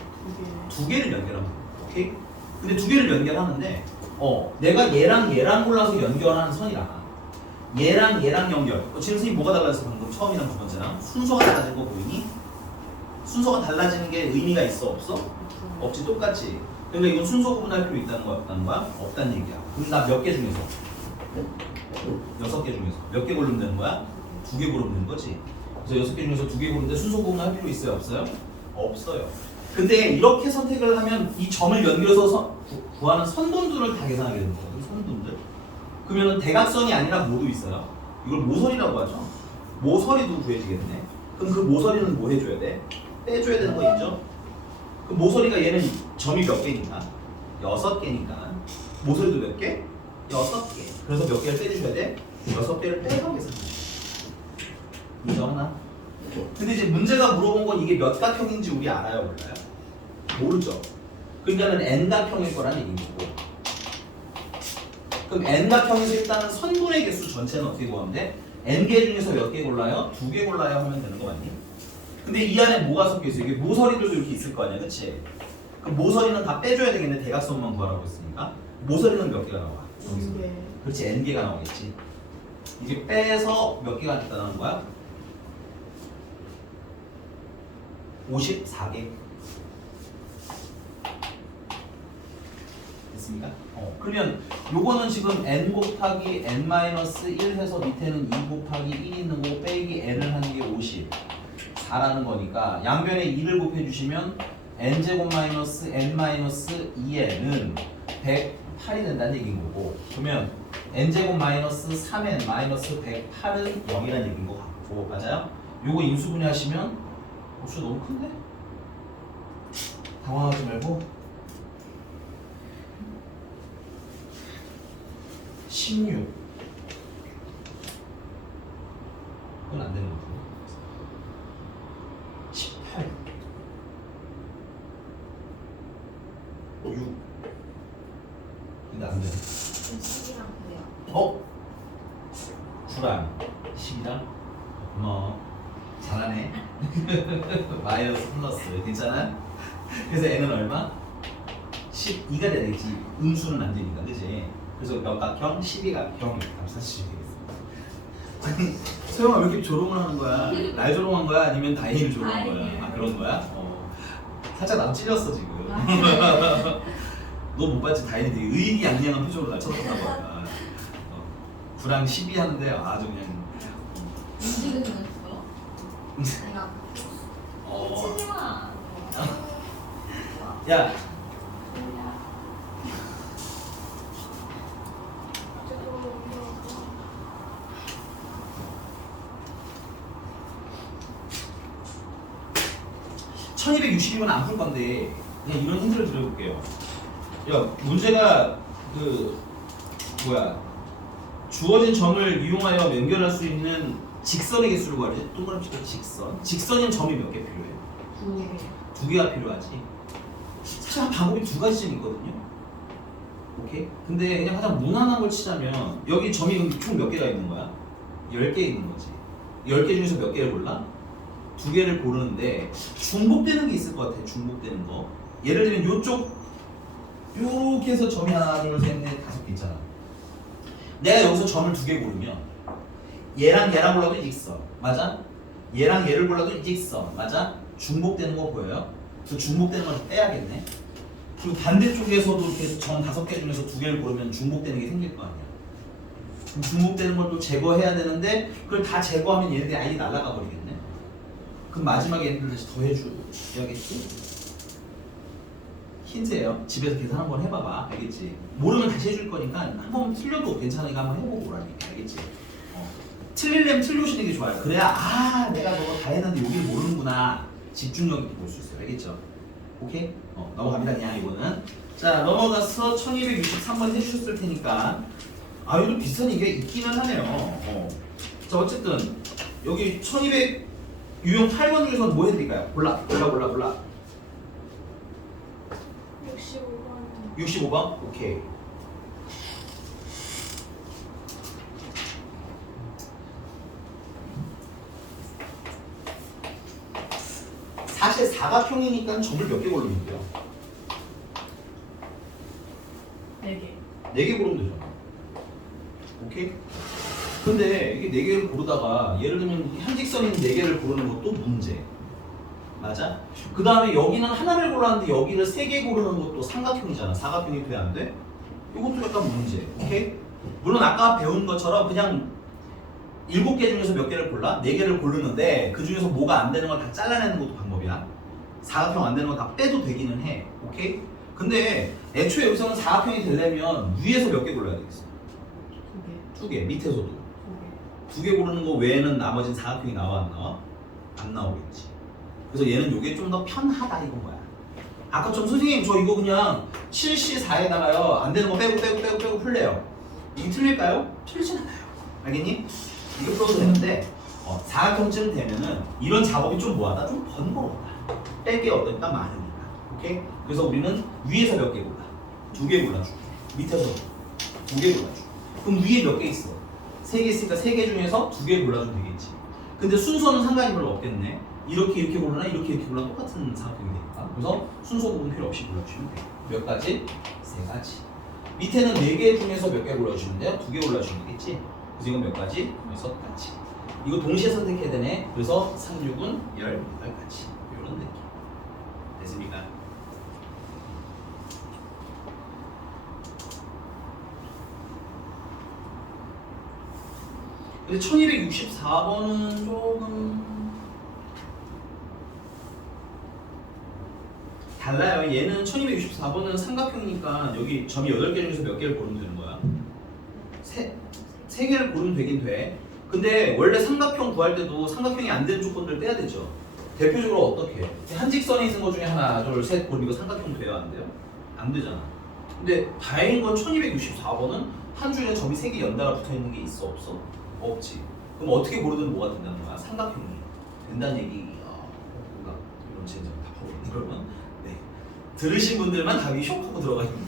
2개를 연결하면 돼. 오케이? 근데 2개를 연결하는데 내가 얘랑 골라서 연결하는 선이라 얘랑 연결. 지금 선생님 뭐가 달라졌어? 방금 처음이랑 두 번째랑 순서가 달라진 거 보이니? 순서가 달라지는 게 의미가 있어? 없어? 없지. 똑같지. 그러니까 이건 순서 구분할 필요 있다는 거야? 없다는 거야? 없다는 얘기야. 그럼 나 몇 개 중에서? 6개 중에서 몇 개 고르면 되는 거야? 2개 고르면 되는 거지. 그래서 6개 중에서 2개 고르는데 순서 구분할 필요 있어요? 없어요? 없어요. 근데 이렇게 선택을 하면 이 점을 연결해서 구하는 선분들을 다 계산하게 되는 거거든요. 선분들. 그러면 대각선이 아니라 뭐도 있어요? 이걸 모서리라고 하죠. 모서리도 구해지겠네. 그럼 그 모서리는 뭐 해줘야 돼? 빼줘야 되는 거 있죠? 그럼 모서리가 얘는 점이 몇 개니까? 6개니까. 모서리도 몇 개? 6개. 그래서 몇 개를 빼주셔야 돼? 6개를 빼서 계산하죠. 인정하나? 근데 이제 문제가 물어본 건 이게 몇 각형인지 우리 알아요? 몰라요? 모르죠. 그러니까는 N각형일 거란 얘기인 거고. 그럼 N각형에서 일단은 선분의 개수 전체는 어떻게 구하면 돼? N개 중에서 몇 개 골라요? 2개 골라요 하면 되는 거 맞니? 근데 이 안에 뭐가 섞여 있어? 이게 모서리들도 이렇게 있을 거 아니야, 그치? 그럼 모서리는 다 빼줘야 되겠네, 대각선만 구하라고 했으니까. 모서리는 몇 개가 나와? 여기서. 그렇지, N개가 나오겠지. 이게 빼서 몇 개가 나타나는 거야? 54개. 됐습니까? 그러면 요거는 지금 n 곱하기 n-1 해서 밑에는 2 곱하기 1 있는 거 빼기 n을 하는 게 54라는 거니까 양변에 2를 곱해주시면 n제곱 마이너스 n-2n은 108이 된다는 얘기인 거고, 그러면 n제곱 마이너스 3n 마이너스 108은 0이라는 얘기인 거 같고, 맞아요? 요거 인수분해 하시면 수 너무 큰데? 당황하지 말고 16 그건 안 되는 거고 18 6 근데 안 돼. 10이랑 그래요. 어? 9랑 10이랑 고마워 잘하네 마이너스 플러스 괜찮아? 그래서 n은 얼마? 12가 돼야 되겠지 음수는 안 되니까 그지? 그래서 몇각형? 12각형이 답사시 되겠습니다 아니 소영아 왜 이렇게 조롱을 하는 거야? 날 조롱한 거야? 아니면 다인이를 조롱한 거야? 다인이를. 아 그런 거야? 살짝 남 찔렸어 지금 너 못 봤지? 다인이 되게 의기양양한 표정으로 날 쳐다본다고 하니까 9랑 12 하는데 아주 그냥 움직이는 거요? 내가 어. 치지 마. 야 (1260이면) 안 풀 건데 그냥 이런 힌트를 드려볼게요. 야 문제가 그 뭐야 주어진 점을 이용하여 연결할 수 있는 직선의 개수를 구하래. 동그라미 치고 직선인 점이 몇 개 필요해? 9개. 2개가 필요하지. 사실 한 방법이 2가지쯤 있거든요. 오케이? 근데 그냥 가장 무난한 걸 치자면 여기 점이 총 몇 개가 있는 거야? 10개 있는 거지. 10개 중에서 몇 개를 골라? 2개를 고르는데 중복되는 게 있을 것 같아. 중복되는 거. 예를 들면 요쪽 요렇게 해서 점이 하나 둘셋넷 5개 있잖아. 내가 여기서 점을 2개 고르면 얘랑 얘랑 골라도 일직선 맞아? 얘랑 얘를 골라도 일직선 맞아? 중복되는 거 보여요? 그 중복되는 걸 빼야겠네. 그리고 반대쪽에서도 이렇게 점 5개 중에서 2개를 고르면 중복되는 게 생길 거 아니야. 그럼 중복되는 걸 또 제거해야 되는데 그걸 다 제거하면 얘네들이 아예 날아가 버리겠네. 그럼 마지막에 얘네들 다시 더해줘야겠지? 힌트예요. 집에서 계산 한번 해봐봐. 알겠지? 모르면 다시 해줄 거니까 한 번 틀려도 괜찮으니까 한번 해보고 오라니까. 알겠지? 틀리려면 틀려오시는 게 좋아요. 그래야 내가 저거 다 했는데 여길 모르는구나. 집중력 있게 볼 수 있어요. 알겠죠? 오케이? 넘어갑니다. 그냥 이거는. 자 넘어가서 1263번 해주셨을 테니까 이것도 비슷한 얘기가 있기는 하네요. 자 어쨌든 여기 1200 유형 8번 중에서는 뭐 해드릴까요? 골라. 65번. 65번? 오케이. 사실 사각형이니까 점을 몇 개 고르면 돼요? 4개. 4개 고르면 되잖아. 오케이? 근데 이게 4개를 고르다가 예를 들면 현직선인 4개를 고르는 것도 문제. 맞아? 그 다음에 여기는 하나를 골랐는데 여기를 3개 고르는 것도 삼각형이잖아. 사각형이 돼 안 돼? 이것도 약간 문제. 오케이? 물론 아까 배운 것처럼 그냥 7개 중에서 몇 개를 골라? 4개를 고르는데 그 중에서 뭐가 안 되는 걸 다 잘라내는 것도 방법이야. 사각형 안 되는 거 다 빼도 되기는 해. 오케이? 근데 애초에 여기서는 사각형이 되려면 위에서 몇 개 골라야 되겠어? 2개. 2개. 밑에서도 2개. 2개 고르는 거 외에는 나머지는 사각형이 나와 안 나와? 안 나오겠지. 그래서 얘는 이게 좀 더 편하다 이건 거야. 아까처럼 선생님 저 이거 그냥 7시 4에다가요 안 되는 거 빼고 풀래요. 이게 틀릴까요? 틀리진 않아요. 알겠니? 이거 풀어도 되는데 사각형쯤 되면은 이런 작업이 좀 뭐하다? 좀 번거롭다. 뺄 게 어떨까? 많으니까. 오케이? 그래서 우리는 위에서 몇 개 골라? 2개 골라주고 밑에서 2개 골라주고 그럼 위에 몇 개 있어? 3개 있으니까 3개 중에서 2개 골라주면 되겠지. 근데 순서는 상관이 별로 없겠네. 이렇게 고르나 이렇게 골라 똑같은 사각형이 되니까. 그래서 순서 부분 필요 없이 골라주시면 돼요. 몇 가지? 3가지. 밑에는 4개 중에서 몇 개 골라주시면 돼요? 2개 골라주시면 되겠지. 그래서 이건 몇 가지? 6가지. 이거 동시에 선택해야 되네. 그래서 3, 6은 18가지. 이런 느낌. 됐습니까? 근데 1264번은 조금 달라요. 얘는 1264번은 삼각형이니까 여기 점이 8개 중에서 몇 개를 고르면 되는 거야? 3개를 고르면 되긴 돼. 근데 원래 삼각형 구할 때도 삼각형이 안 되는 조건들 빼야 되죠. 대표적으로 어떻게 해? 한 직선에 있는 것 중에 하나, 둘, 셋 고르면 이거 삼각형 돼요? 안 돼요? 안 되잖아. 근데 다행인 건 1264번은 한 줄에 점이 3개 연달아 붙어 있는 게 있어 없어? 없지. 그럼 어떻게 고르든 뭐가 된다는 거야? 삼각형이 된다는 얘기야. 뭔가 이런 젠장 다 보겠네 그러면. 네. 들으신 분들만 답이 쇽 하고 들어가 있는.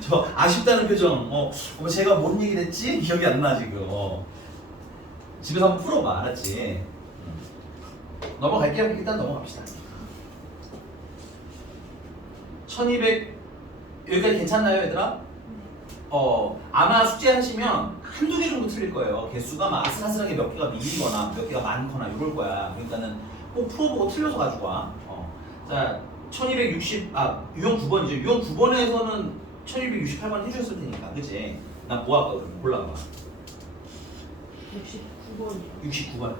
저 아쉽다는 표정. 제가 뭔 얘기를 했지? 기억이 안 나 지금. 집에서 한번 풀어봐, 알았지? 넘어갈게요. 일단 넘어갑시다. 1200 여기까지 괜찮나요, 얘들아? 아마 숙제하시면 한두 개 정도 틀릴 거예요. 개수가 막 아슬아슬하게 몇 개가 밀리거나 몇 개가 많거나 이럴 거야. 그러니까는 꼭 풀어보고 틀려서 가지고 와. 자, 1260, 유형 9번이죠. 유형 9번에서는 1268번 해주셨을 테니까, 그치? 나 뭐 할까, 골라봐. 69번이요. 69번.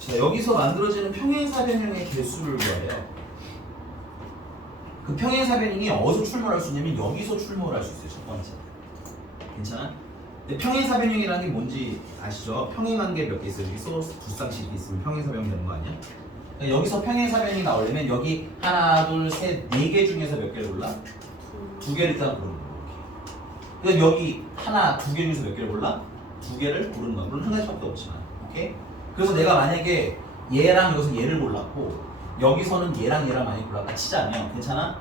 자, 여기서 만들어지는 평행사변형의 개수를 구하래요. 그 평행사변형이 어디서 출몰할 수 있냐면 여기서 출몰할 수 있어요. 첫 번째. 괜찮아? 근데 평행사변형이라는 게 뭔지 아시죠? 평행한 게 몇 개 있어요. 여기서 두 쌍씩 있으면 평행사변형 되는 거 아니야? 그러니까 여기서 평행사변이 나오려면 여기 하나, 둘, 셋, 4개 중에서 몇 개를 골라? 2개를 일단 고르는 거야. 그래서 여기 하나, 2개 중에서 몇 개를 골라? 2개를 고르는 거야. 물론 한 가지밖에 없지만. 오케이? 그래서 내가 만약에 얘랑 여기서 얘를 골랐고 여기서는 얘랑 많이 골랐다 치자면 괜찮아?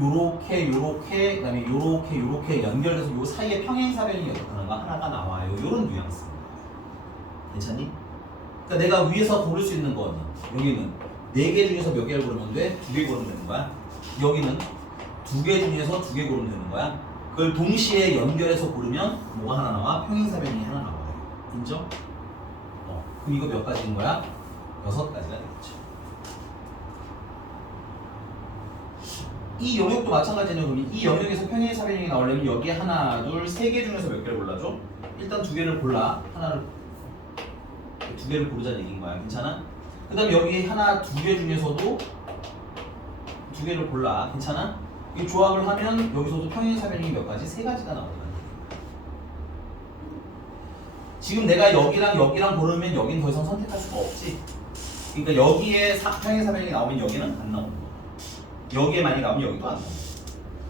요렇게 그다음에 요렇게 연결돼서 요 사이에 평행사변이 어떻게 하는가 하나가 나와요. 요런 뉘앙스입니다. 괜찮니? 그러니까 내가 위에서 고를 수 있는 건 여기는 4개 중에서 몇 개를 고르면 돼? 2개 고르면 되는 거야. 여기는 2개 중에서 2개 고르면 되는 거야. 그걸 동시에 연결해서 고르면 뭐가 하나 나와? 평행사변이 하나 나와요. 인정? 그럼 이거 몇 가지인 거야? 6가지가 되겠죠. 이 영역도 마찬가지네요. 그럼 이 영역에서 평행사변형이 나오려면 여기 하나, 둘, 3개 중에서 몇 개를 골라줘? 일단 2개를 골라. 2개를 고르자는 얘기인 거야. 괜찮아? 그 다음에 여기 하나, 2개 중에서도 2개를 골라. 괜찮아? 이 조합을 하면 여기서도 평행사변형이 몇 가지? 3가지가 나오잖아. 지금 내가 여기랑 고르면 여긴 더 이상 선택할 수가 없지. 그러니까 여기에 평행사변형이 나오면 여기는 안 나오는 거야. 여기에 많이 나오면 여기도 안 나오는 거야.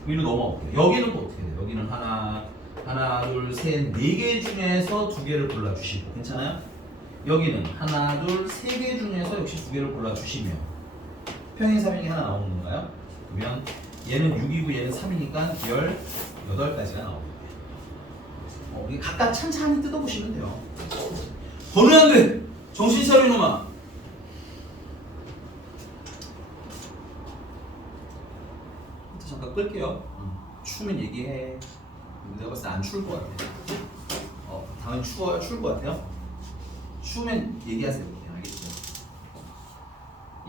위로 넘어갈게요. 여기는 또 어떻게 돼요? 여기는 하나, 둘, 셋, 4개 중에서 2개를 골라주시고 괜찮아요? 여기는 하나, 둘, 3개 중에서 역시 2개를 골라주시면 평행사변형이 하나 나오는 건가요? 그러면 얘는 6이고 얘는 3이니까 18가지가 나옵니다. 각각 찬찬히 뜯어보시면 돼요. 번호 안 돼! 정신 차려 이놈아! 잠깐 끌게요. 추우면 얘기해. 내가 봤을 때 안 추울 것 같아. 다음에 추워요? 추울 것 같아요? 추우면 얘기하세요. 그냥 알겠죠?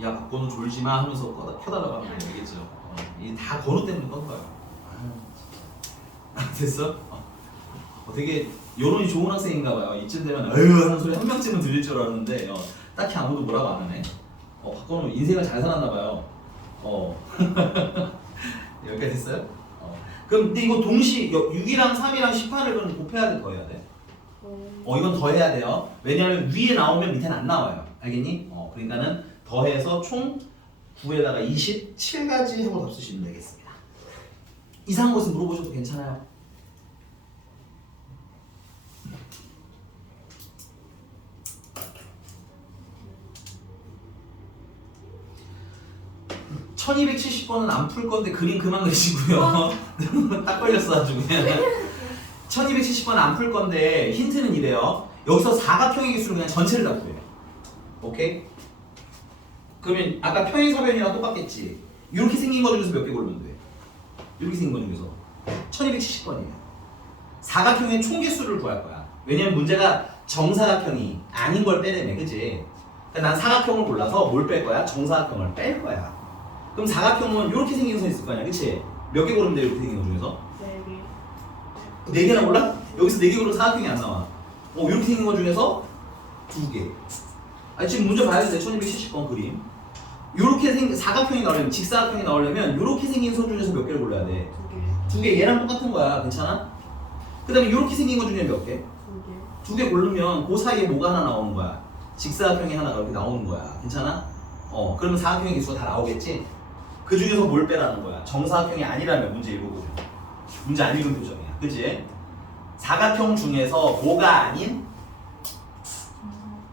야 박건우 졸지마 하면서 켜달라고 하면 알겠죠? 이게 다 건우 때문에 건 거야. 됐어? 되게 여론이 좋은 학생인가 봐요. 이쯤 되면 아유 하는 소리 한 명쯤은 들릴 줄 알았는데 딱히 아무도 뭐라고 안 하네. 박건우 인생을 잘 살았나 봐요. 여기까지 됐어요? 그럼 근데 이거 동시 6이랑 3이랑 18을 그럼 곱해야 돼? 더 해야 돼? 이건 더 해야 돼요. 왜냐하면 위에 나오면 밑에는 안 나와요. 알겠니? 그러니까는 더해서 총 9에다가 27가지 하고 답 쓰시면 되겠습니다. 이상한 것은 물어보셔도 괜찮아요. (1270번은) 안 풀 건데 그림 그만 그리시고요. 딱 걸렸어 아주 그냥. 1270번은 안 풀 건데 힌트는 이래요. 여기서 사각형의 개수를 그냥 전체를 다 구해요. 오케이? 그러면 아까 평행사변이랑 똑같겠지. 이렇게 생긴 거 중에서 몇 개 고르면 돼? 이렇게 생긴 거 중에서 1270번이에요. 사각형의 총 개수를 구할 거야. 왜냐면 문제가 정사각형이 아닌 걸 빼내네, 그치? 그러니까 난 사각형을 골라서 뭘 뺄 거야? 정사각형을 뺄 거야. 그럼 사각형은 이렇게 생긴 선 있을 거 아니야, 그치? 몇 개 고르면 돼, 이렇게 생긴 거 중에서? 4개. 4개나 골라? 여기서 4개 고르면 사각형이 안 나와. 이렇게 생긴 거 중에서 2개. 아니, 지금 문제 봐야 돼, 1270번 그림. 요렇게 생긴 사각형이 나오려면, 직사각형이 나오려면 요렇게 생긴 선 중에서 몇 개를 골라야 돼? 2개. 2개, 얘랑 똑같은 거야, 괜찮아? 그 다음에 요렇게 생긴 거 중에 몇 개? 2개. 2개 고르면 그 사이에 뭐가 하나 나오는 거야? 직사각형이 하나가 이렇게 나오는 거야. 괜찮아? 그러면 사각형의 개수가 다 나오겠지? 그 중에서 뭘 빼라는 거야? 정사각형이 아니라면 문제 읽어보자. 문제 안 읽은 표정이야. 그치? 사각형 중에서 뭐가 아닌?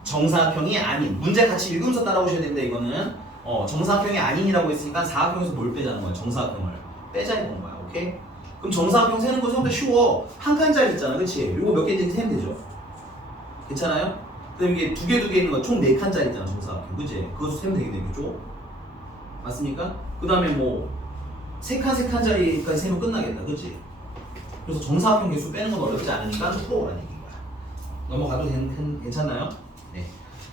정사각형이 아닌. 문제 같이 읽으면서 따라오셔야 되는데 이거는 정사각형이 아닌이라고 했으니까 사각형에서 뭘 빼자는 거야? 정사각형을 빼자 이건 거야. 오케이? 그럼 정사각형 세는 거 생각보다 쉬워. 한 칸짜리 있잖아. 그치? 이거 몇 개인지 세면 되죠? 괜찮아요? 그다음에 이게 두 개 있는 거 총 4칸짜리 있잖아, 정사각형. 그치? 그것도 세면 되겠죠? 맞습니까? 그 다음에 뭐 3칸짜리까지 세면 끝나겠다. 그치? 그래서 정사각형 개수 빼는 건 어렵지 않으니까 좀 풀어오라는 얘기인 거야. 넘어가도 괜찮나요? 네.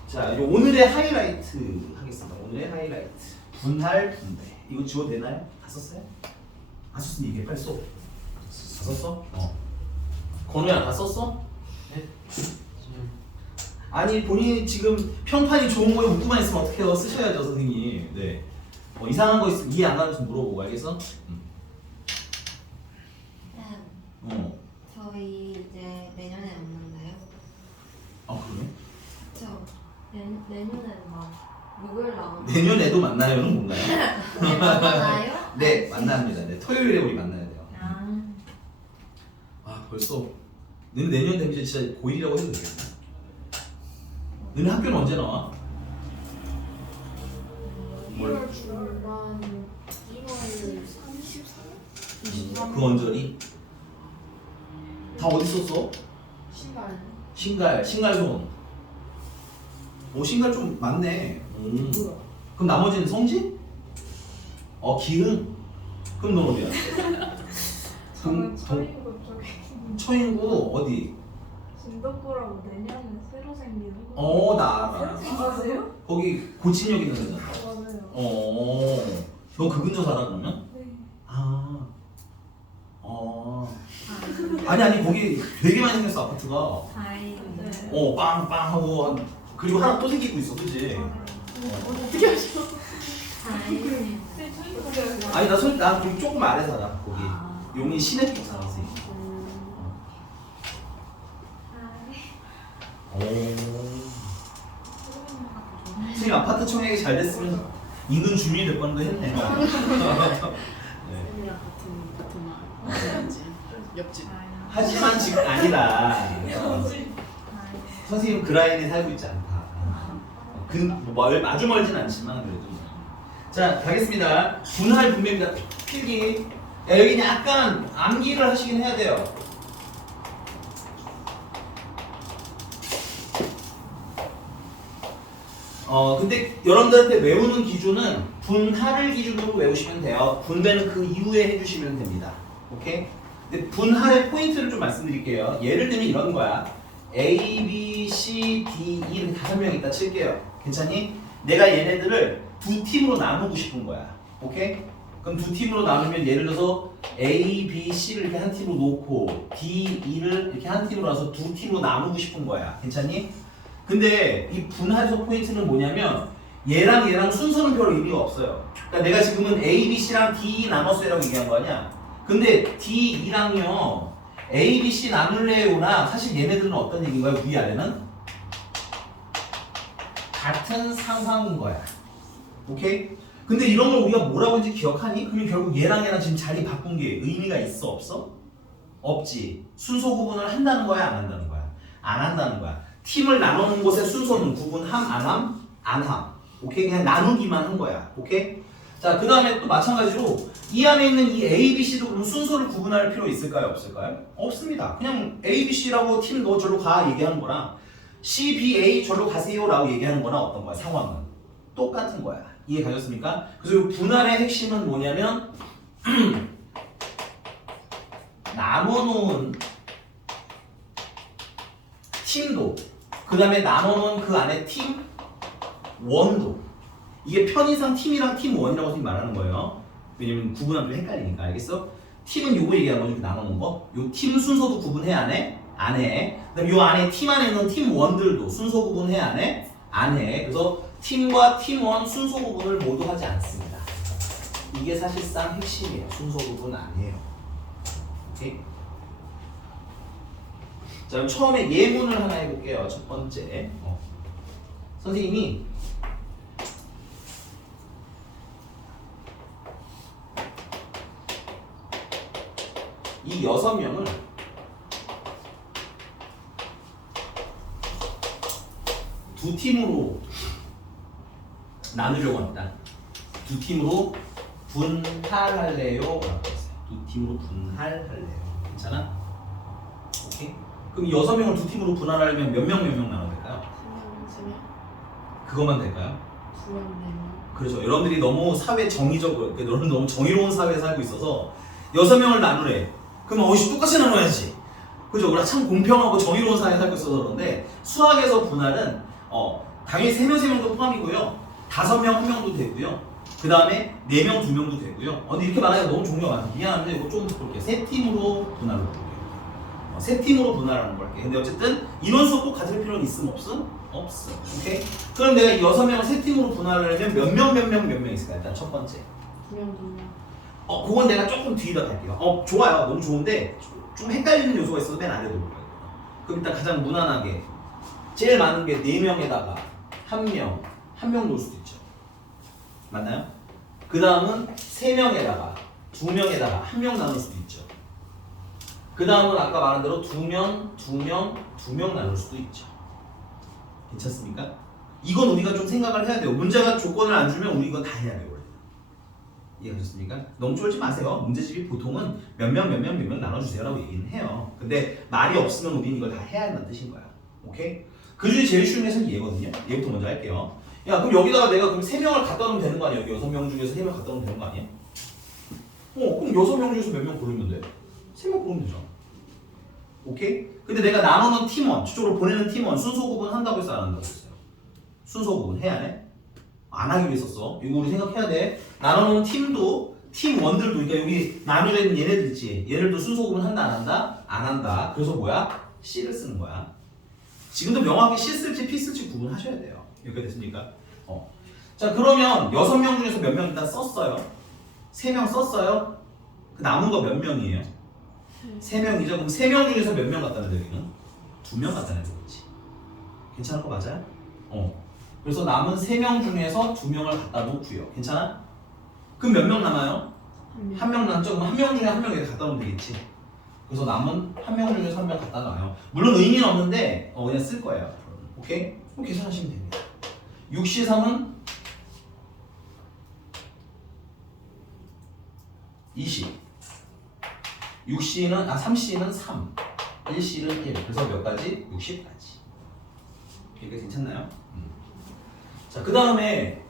자, 이제 오늘의 하이라이트 하겠습니다. 오늘의 하이라이트. 분할 분배. 이거 지워도 되나요? 다 썼어요? 안 썼으면 얘기해. 빨리 써. 다 썼어? 건우야, 다 썼어? 네. 아니 본인이 지금 평판이 좋은 거에 웃고만 있으면 어떡해요? 쓰셔야죠 선생님. 네. 이상한 거 있으면 이해 안 가는 좀 물어보고 알겠어? 저희 이제 내년에 안 만나요? 아 그래? 그쵸? 내년에는 막 목요일 나오고 내년에도 만나요는 뭔가요? 네, 만나요? 네 만납니다. 네 토요일에 우리 만나야 돼요. 아, 벌써 너는 내년 되면 이제 진짜 고1이라고 해도 되겠다. 너는 학교는 언제 나와? 1월 중반, 2월 33일? 그 언저리? 다 어디 썼어? 신발. 신갈손. 신갈 좀 많네. 뭐야? 그럼 나머지는 성지? 기흥? 그럼 넌 어디야? 저는 서인고 쪽에 처인구 어디? 진덕구라고 내년에 새로 생긴 거. 나 알아. 아세요? 거기 고친역 있는 데잖아. 맞아요. 너 그 근처 살아 그러면? 네. 아니 거기 되게 많이 생겼어 아파트가. 다행이네. 빵빵 하고 그리고 하나 또 생기고 있어, 그지? 어떻게 하셔? 다행이네. 아니 나 거기 조금 아래 살아 거기. 용인 시내 쪽 살았어. 선생님 아파트 청약이 잘 됐으면 인근 주민이 될 뻔도 했네. 네. 옆집. 하지만 지금 아니다. 선생님 그 라인에 살고 있지 않다. 아주 멀진 않지만 그래도. 자 가겠습니다. 분할 분배입니다. 필기. 여기는 약간 암기를 하시긴 해야 돼요. 근데 여러분들한테 외우는 기준은 분할을 기준으로 외우시면 돼요. 분배는 그 이후에 해주시면 됩니다. 오케이? 근데 분할의 포인트를 좀 말씀드릴게요. 예를 들면 이런 거야. A, B, C, D, E 이렇게 5명 있다 칠게요. 괜찮니? 내가 얘네들을 두 팀으로 나누고 싶은 거야. 오케이? 그럼 두 팀으로 나누면 예를 들어서 A, B, C를 이렇게 한 팀으로 놓고 D, E를 이렇게 한 팀으로 나서 두 팀으로 나누고 싶은 거야. 괜찮니? 근데 이 분할에서 포인트는 뭐냐면 얘랑 순서는 별 의미가 없어요. 그러니까 내가 지금은 A, B, C랑 D, E 나눴어요라고 얘기한 거 아니야? 근데 D, E랑요 A, B, C 나눌래요나 사실 얘네들은 어떤 얘기인가요? 위아래는? 같은 상황인 거야. 오케이? 근데 이런 걸 우리가 뭐라고 했는지 기억하니? 그러면 결국 얘랑 지금 자리 바꾼 게 의미가 있어? 없어? 없지. 순서 구분을 한다는 거야? 안 한다는 거야? 안 한다는 거야. 팀을 나누는 곳의 순서는 구분함? 안 함? 안 함. 오케이? 그냥 나누기만 한 거야. 오케이? 자, 그 다음에 또 마찬가지로 이 안에 있는 이 A, B, C도 그럼 순서를 구분할 필요 있을까요? 없을까요? 없습니다. 그냥 A, B, C라고 팀 너 절로 가 얘기하는 거랑 C, B, A 절로 가세요 라고 얘기하는 거나 어떤 거야? 상황은 똑같은 거야. 이해 가셨습니까? 그래서 이 분할의 핵심은 뭐냐면 나눠놓은 팀도 그 다음에 나눠놓은 그 안에 팀 원도 이게 편의상 팀이랑 팀1이라고 선생님이 말하는 거예요. 왜냐면 구분하면 좀 헷갈리니까. 알겠어? 팀은 요거 얘기하는 거죠. 이렇게 나눠놓은 거. 요 팀 순서도 구분해 안 해? 안 해. 그다음 요 안에 팀 안에 있는 팀1들도 순서 구분해 안 해? 안 해. 그래서 팀과 팀1 순서 구분을 모두 하지 않습니다. 이게 사실상 핵심이에요. 순서 구분 아니에요. 오케이? 자, 그럼 처음에 예문을 하나 해볼게요. 첫 번째. 선생님이 이 6명을 두 팀으로 나누려고 합니다. 두 팀으로 분할할래요? 라고 했어요. 두 팀으로 분할할래요. 괜찮아? 오케이? 그럼 이 6명을 두 팀으로 분할하려면 몇 명 나눠야 될까요? 그것만 될까요? 그렇죠. 여러분들이 너무 사회 정의적으로, 그러니까 여러분 너무 정의로운 사회에 살고 있어서 6명을 나누래. 그럼 똑같이 나눠야지. 그죠? 우리가 참 공평하고 정의로운 사회에 살고 있어서 그런데 수학에서 분할은 당연히 3명도 포함이고요. 5명 1명도 되고요. 그 다음에 4명 2명도 되고요. 근데 이렇게 말하기가 너무 종류가 많아서 미안한데 이거 좀 볼게요. 3팀으로 분할을 볼게요. 3팀으로 분할하는 걸 할게요. 근데 어쨌든 인원수 꼭 가질 필요는 있음 없음? 없음. 오케이? 그럼 내가 이 6명을 3팀으로 분할을 하면 몇 명 있을까? 일단 첫 번째. 2명. 그건 내가 조금 뒤에다 갈게요. 좋아요. 너무 좋은데 좀 헷갈리는 요소가 있어서 맨 아래로 볼게요. 그럼 일단 가장 무난하게 제일 많은 게 4명에다가 1명 놓을 수도 있죠. 맞나요? 그 다음은 3명에다가 2명에다가 1명 나눌 수도 있죠. 그 다음은 아까 말한 대로 2명 나눌 수도 있죠. 괜찮습니까? 이건 우리가 좀 생각을 해야 돼요. 문제가 조건을 안 주면 우리 이거 다 해야 돼요. 원래. 이해하셨습니까? 너무 쫄지 마세요. 문제집이 보통은 몇 명 나눠주세요 라고 얘기는 해요. 근데 말이 없으면 우리는 이걸 다 해야 한다는 뜻인 거야. 오케이? 그 중에 제일 쉬운 게 얘거든요. 얘부터 먼저 할게요. 야, 그럼 여기다가 내가 그럼 3명을 갖다 놓으면 되는 거 아니야? 여기 6명 중에서 3명 갖다 놓으면 되는 거 아니야? 그럼 6명 중에서 몇 명 고르면 돼? 3명 고르면 되잖아. 오케이? 근데 내가 나누는 팀원, 저쪽으로 보내는 팀원 순서 구분 한다고 했어, 안 한다고 했어요? 순서 구분 해야 해? 안 하기로 했었어. 이거 우리 생각해야 돼. 나누는 팀도, 팀원들도, 그러니까 여기 나누는 얘네들 있지. 얘네들도 순서 구분 한다, 안 한다? 안 한다. 그래서 뭐야? C를 쓰는 거야. 지금도 명확히 C 쓸지 P 쓸지 구분하셔야 돼요. 이렇게 됐습니까? 자, 그러면 6명 중에서 몇 명 일단 썼어요? 3명 썼어요? 그 남은 거 몇 명이에요? 3명이죠? 그럼 3명 중에서 몇 명 갖다 놔야 되기는? 2명 갖다 놔야 되겠지. 괜찮을 거 맞아요? 그래서 남은 3명 중에서 2명을 갖다 놓고요. 괜찮아? 그럼 몇 명 남아요? 1명 남죠? 그럼 1명 중에 1명 갖다 놓으면 되겠지. 그래서 남은 1명 중에서 1명 갖다 놔요. 물론 의미는 없는데 그냥 쓸 거예요. 오케이? 그럼 계산하시면 됩니다. 6C3은 20. 3C는 3. 1C는 1. 그래서 몇 가지? 60까지. 이게 괜찮나요? 자, 그 다음에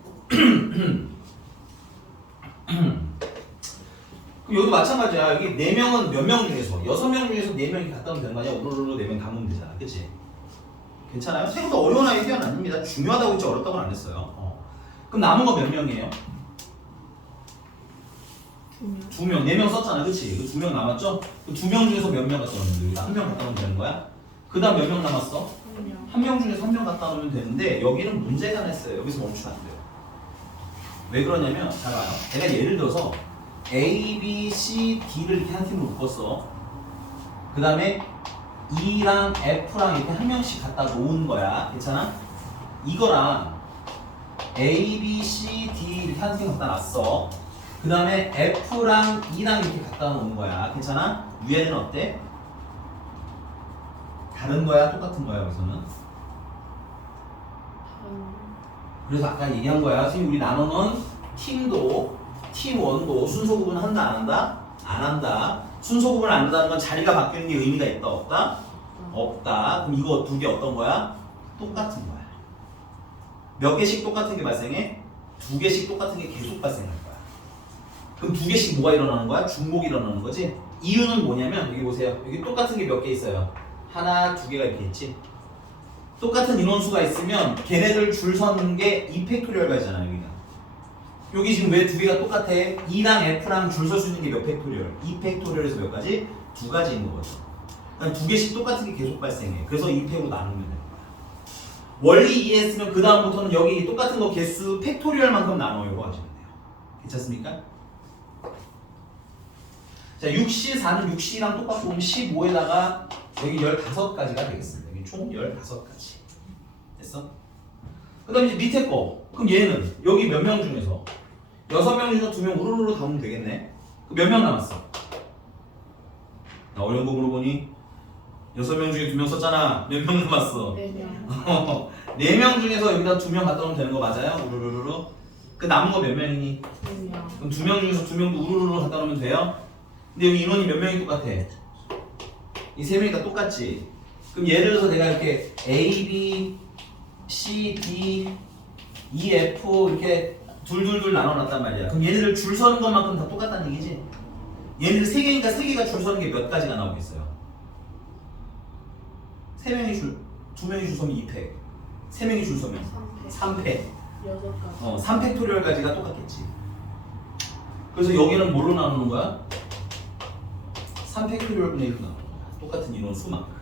여기 마찬가지야. 여기 4명은 몇 명 중에서 6명 중에서 4명이 갖다 놓으면 되는 거 아니야? 오로로 4명 담으면 되잖아. 그치? 괜찮아요? 생각보다 어려운 아이디어는 아닙니다. 중요하다고 했지 어렵다고는 안 했어요. 그럼 남은 거 몇 명이에요? 2명. 4명 썼잖아. 그치? 2명 남았죠? 그 2명 중에서 몇 명 갖다 놓으면 돼? 1명 갖다 놓으면 되는 거야? 그 다음 몇 명 남았어? 1명 중에서 1명 갖다 놓으면 되는데 여기는 문제가 냈어요. 여기서 멈추면 안 돼요. 왜 그러냐면 잘 봐요. 내가 예를 들어서 A, B, C, D를 이렇게 한 팀으로 묶었어. 그 다음에 E랑 F랑 이렇게 한 명씩 갖다 놓은 거야. 괜찮아? 이거랑 A, B, C, D 이렇게 한 팀 갖다 놨어. 그 다음에 F랑 E랑 이렇게 갖다 놓은 거야. 괜찮아? 위에는 어때? 다른 거야? 똑같은 거야? 여기서는? 그래서 아까 얘기한 거야. 선생님 우리 나눠놓은 팀도 팀1도 순서 구분 한다 안 한다? 안 한다. 순서 구분 안 한다는 건 자리가 바뀌는 게 의미가 있다 없다? 없다. 그럼 이거 두 개 어떤 거야? 똑같은 거야. 몇 개씩 똑같은 게 발생해? 2개씩 똑같은 게 계속 발생할 거야. 그럼 2개씩 뭐가 일어나는 거야? 중복이 일어나는 거지? 이유는 뭐냐면 여기 보세요. 여기 똑같은 게 몇 개 있어요? 하나, 2개가 이렇게 있지? 똑같은 인원수가 있으면 걔네들 줄 서는 게 2팩토리얼 가잖아 여기가. 여기 지금 왜 두 개가 똑같아? 2랑 F랑 줄 설 수 있는 게 몇 팩토리얼? 2 팩토리얼에서 몇 가지? 두 가지 있는 거죠. 그러니까 두 개씩 똑같은 게 계속 발생해. 그래서 2팩으로 나누면 되는 거야. 원리 이해했으면 그 다음부터는 여기 똑같은 거 개수 팩토리얼만큼 나눠요 하시면 돼요. 괜찮습니까? 자, 6시 4는 6시랑 똑같고 15에다가 여기 15가지가 되겠습니다. 여기 총 15가지. 됐어? 그 다음에 이제 밑에 거. 그럼 얘는 여기 몇 명 중에서 6명 중에서 2명 우르르 담으면 되겠네. 몇 명 남았어? 나 어려운 거 물어보니 6명 중에 2명 썼잖아. 몇 명 남았어? 4명. 4명 중에서 여기다 2명 갖다 놓으면 되는 거 맞아요? 우르르르. 그 남은 거 몇 명이니? 4명. 그럼 2명 중에서 2명도 우르르르 갖다 놓으면 돼요? 근데 여기 인원이 몇 명이 똑같아? 이 3명이 다 똑같지? 그럼 예를 들어서 내가 이렇게 A, B, C, D, E, F 이렇게 둘둘둘 나눠놨단 말이야. 그럼 얘네들 줄 서는 것만큼 다 똑같다는 얘기지? 얘네들 3개니까 3개가 줄 서는 게 몇 가지가 나오겠어요? 2명이 줄 서면 2팩 3명이 줄 서면 3팩 6가지. 3팩토리얼까지가 똑같겠지. 그래서 여기는 뭘로 나누는 거야? 3팩토리얼분의 1로 나누는 거야. 똑같은 인원 수만큼.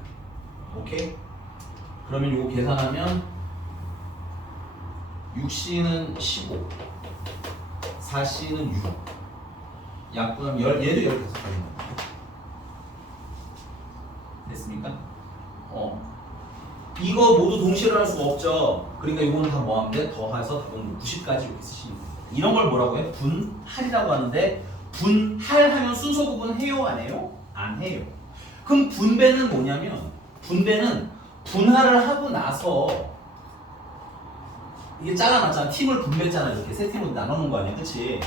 오케이? 그러면 이거 계산하면 6C는 15 4C는 6 약분하면 얘도 15가지입니다. 됐습니까? 이거 모두 동시에 할 수가 없죠. 그러니까 이거는 다 뭐하면 돼? 더해서 답은 90까지 이렇게 쓰시면 돼요. 이런 걸 뭐라고 해? 분할이라고 하는데 분할하면 순서 구분해요? 안 해요? 안 해요. 그럼 분배는 뭐냐면 분배는 분할을 하고 나서 이게 잘라놨잖아. 팀을 분배했잖아. 이렇게 세 팀으로 나눠놓은 거 아니야? 그치?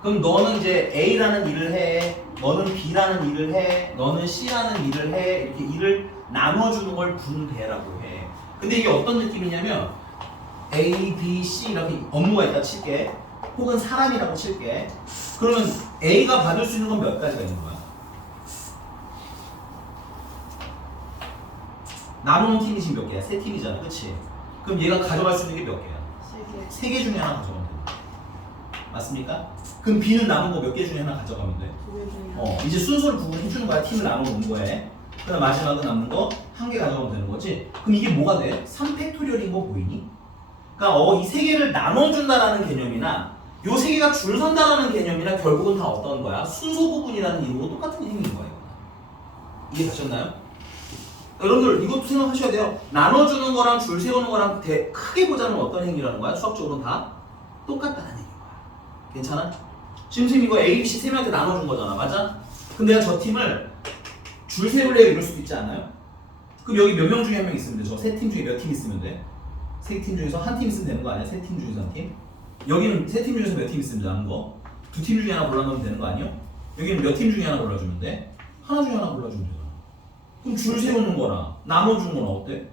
그럼 너는 이제 A라는 일을 해, 너는 B라는 일을 해, 너는 C라는 일을 해. 이렇게 일을 나눠주는 걸 분배라고 해. 근데 이게 어떤 느낌이냐면 A, B, C 이렇게 업무가 있다 칠게. 혹은 사람이라고 칠게. 그러면 A가 받을 수 있는 건 몇 가지가 있는 거야? 나누는 팀이 지금 몇 개야? 세 팀이잖아. 그치? 그럼 얘가 가져갈 수 있는 게 몇 개야? 3개. 세 개 중에 하나 가져가면 돼. 맞습니까? 그럼 B는 남은 거 몇 개 중에 하나 가져가면 돼. 2개 중에 이제 순서를 구분해 주는 거야. 팀을 나눠 놓는 거에. 그다음 마지막에 남는 거 한 개 가져가면 되는 거지. 그럼 이게 뭐가 돼? 3팩토리얼인 거 보이니? 그러니까 이 세 개를 나눠 준다라는 개념이나 요 세 개가 줄 선다라는 개념이나 결국은 다 어떤 거야? 순서 구분이라는 이름으로 똑같은 행위인 거예요. 이해 가셨나요? 여러분들 이것도 생각하셔야 돼요. 나눠주는 거랑 줄 세우는 거랑 크게 보자면 어떤 행위라는 거야? 수학적으로는 다 똑같다는 얘기인 거야. 괜찮아? 지금 선생님 이거 A, B, C 세 명한테 나눠준 거잖아. 맞아? 근데 내가 저 팀을 줄 세울래 이럴 수도 있지 않아요? 그럼 여기 몇 명 중에 한 명 있으면 돼. 저 세 팀 중에 몇 팀 있으면 돼? 세 팀 중에서 한 팀 있으면 되는 거 아니야? 세 팀 중에서 한 팀? 여기는 세 팀 중에서 몇 팀 있으면 되는 거? 두 팀 중에 하나 골라놓으면 되는 거 아니야? 여기는 몇 팀 중에 하나 골라주면 돼? 하나 중에 하나 골라주면 되잖아. 그럼 줄 세우는 거나 나눠주는 거나 어때?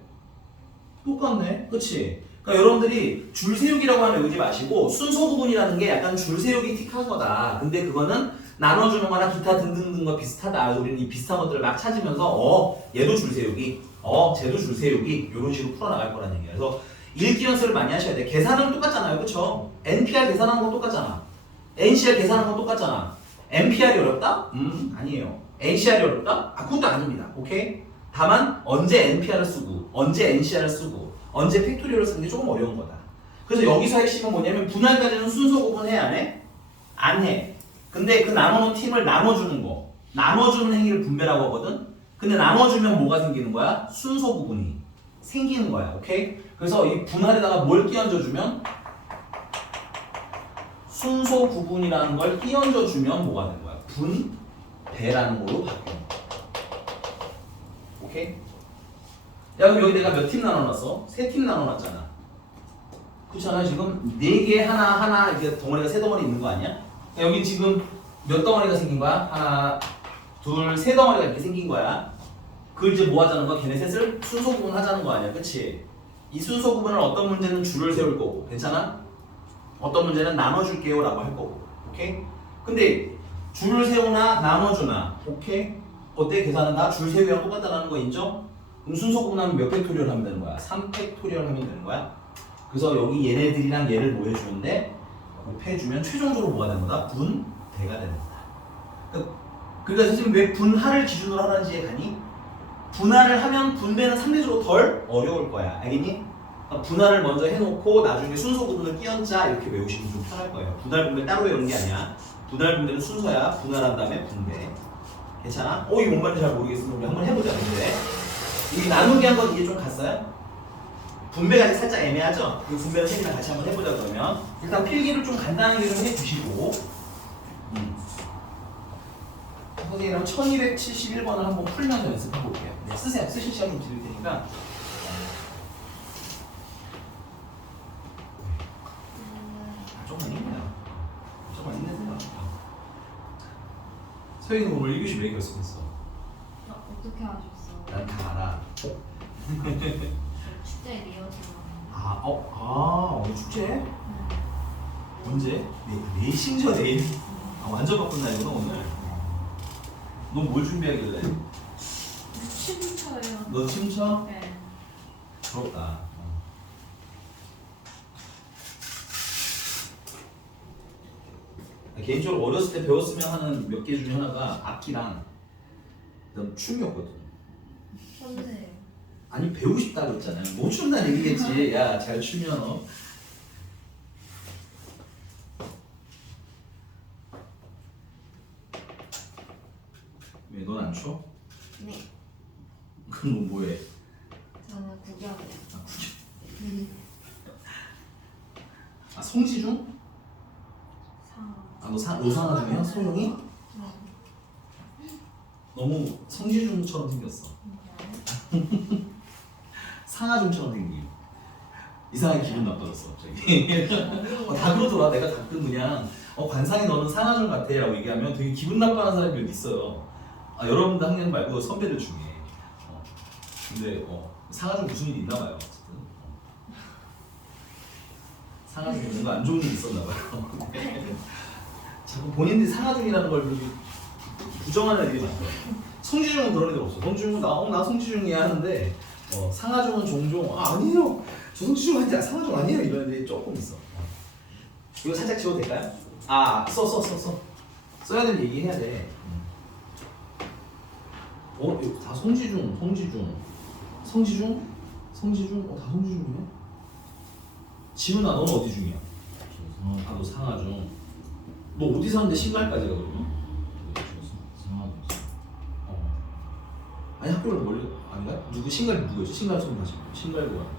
똑같네. 그치? 그러니까 여러분들이 줄 세우기라고 하면 외우지 마시고 순서 구분이라는 게 약간 줄 세우기 틱한 거다. 근데 그거는 나눠주는 거나 기타 등등등과 비슷하다. 우리는 이 비슷한 것들을 막 찾으면서 얘도 줄 세우기, 쟤도 줄 세우기 이런 식으로 풀어나갈 거라는 얘기야. 그래서 읽기 연습을 많이 하셔야 돼. 계산은 똑같잖아요. 그쵸? NPR 계산하는 건 똑같잖아. NCR 계산하는 건 똑같잖아. NPR이 어렵다? 아니에요. NCR이 어렵다? 그것도 아닙니다. 오케이? 다만 언제 NPR을 쓰고 언제 NCR을 쓰고 언제 팩토리얼을 쓰는 게 조금 어려운 거다. 그래서 여기서 핵심은 뭐냐면 분할까지는 순서 구분해 안 해? 안 해. 근데 그 나눠놓은 팀을 나눠주는 거, 나눠주는 행위를 분배라고 하거든. 근데 나눠주면 뭐가 생기는 거야? 순서 구분이 생기는 거야. 오케이? 그래서 이 분할에다가 뭘 끼얹어주면 순서 구분이라는 걸 끼얹어주면 뭐가 되는 거야? 분배라는 걸로 바뀌는 거야. 오케이? 야 그럼 여기 내가 몇 팀 나눠놨어? 3팀 나눠놨잖아. 그렇잖아. 지금 4개 하나 이렇게 덩어리가 3덩어리 있는 거 아니야? 여기 지금 몇 덩어리가 생긴 거야? 하나, 둘, 3덩어리가 이렇게 생긴 거야. 그걸 이제 뭐 하자는 거야? 걔네 셋을 순서 구분하자는 거 아니야? 그치? 이 순서 구분을 어떤 문제는 줄을 세울 거고 괜찮아? 어떤 문제는 나눠줄게요 라고 할 거고. 오케이? 근데 줄을 세우나 나눠주나 오케이? 어때? 계산은 다 줄 세우기랑 똑같다는 거 인정? 그럼 순서 구분하면 몇 팩토리얼 하면 되는 거야? 3팩토리얼 하면 되는 거야? 그래서 여기 얘네들이랑 얘를 뭐 해주는데 곱해주면 최종적으로 뭐가 되는 거다? 분배가 되는 거다. 그러니까 선생님 왜 분할을 기준으로 하는지에 가니? 분할을 하면 분배는 상대적으로 덜 어려울 거야. 알겠니? 그러니까 분할을 먼저 해놓고 나중에 순서 구분을 끼얹자 이렇게 외우시면 좀 편할 거예요. 분할 분배 따로 외우는 게 아니야. 분할 분배는 순서야. 분할한 다음에 분배. 괜찮아? 이게 뭔 말인지 잘 모르겠으면 우리 한번 해보자. 근데 이 나누기 한 건 이게 좀 갔어요? 분배가 살짝 애매하죠? 이 분배는 선생님이랑 같이 한번 해보자 그러면 일단 필기를 좀 간단하게 좀 해주시고 선생님이랑 1271번을 한번 풀면서 연습해 볼게요. 네, 쓰세요. 쓰실 시간 좀 드릴 테니까. 조금만 힘내요. 조금만 힘내세요. 서희는 오늘 1교시 몇 결승했어? 어떻게 하셨어? 난 다 알아. 축제 리허설. 오늘 축제? 언제? 내일 심지어 내일? 완전 바쁜 날이구나 오늘. 너 뭘 준비하길래? 춤춰요. 너 춤춰? 네. 부럽다. 개인적으로 어렸을 때 배웠으면 하는 몇 개 중에 하나가 악기랑 그다음 춤이었거든. 선생님. 아니 배우고 싶다고 했잖아요. 못 춘다는 얘기겠지. 야 잘 추면 왜 넌 안 춰? 네. 그럼 너 뭐해? 저는 구경해요. 송지중? 상. 너 노상아 중이야? 소영이? 네. 너무 성지중처럼 생겼어. 상아중처럼 생긴. 이상하게 기분 나빠졌어 갑자기. 다 그러더라. 내가 가끔 그냥 관상이 너는 상아중 같아 라고 얘기하면 되게 기분 나빠하는 사람이 있어요. 여러분들 학년 말고 선배들 중에. 근데 상아중 무슨 일이 있나 봐요. 어쨌든. 상아중에 뭔가 안 좋은 일이 있었나 봐요. 자꾸 본인들이 상아중이라는 걸 그렇게 부정하는 애들이 많더라고요. 성지중은 그런 애들 없어. 성지중은 나 성지중이야 하는데 상아중은 종종 아니에요. 저 성지중 아니야. 상아중 아니에요. 이런 애들이 조금 있어. 이거 살짝 지워도 될까요? 써. 써야 되는 얘기해야 돼. 이거 다 성지중. 다 성지중이네. 지훈아 너는 어디 중이야? 너 상아중. 너 어디 사는데 신갈까지 가 그러면? 아니 학교를 멀리 아닌가? 누구 신갈이 누구였지? 신갈 손 다시 신갈고 가는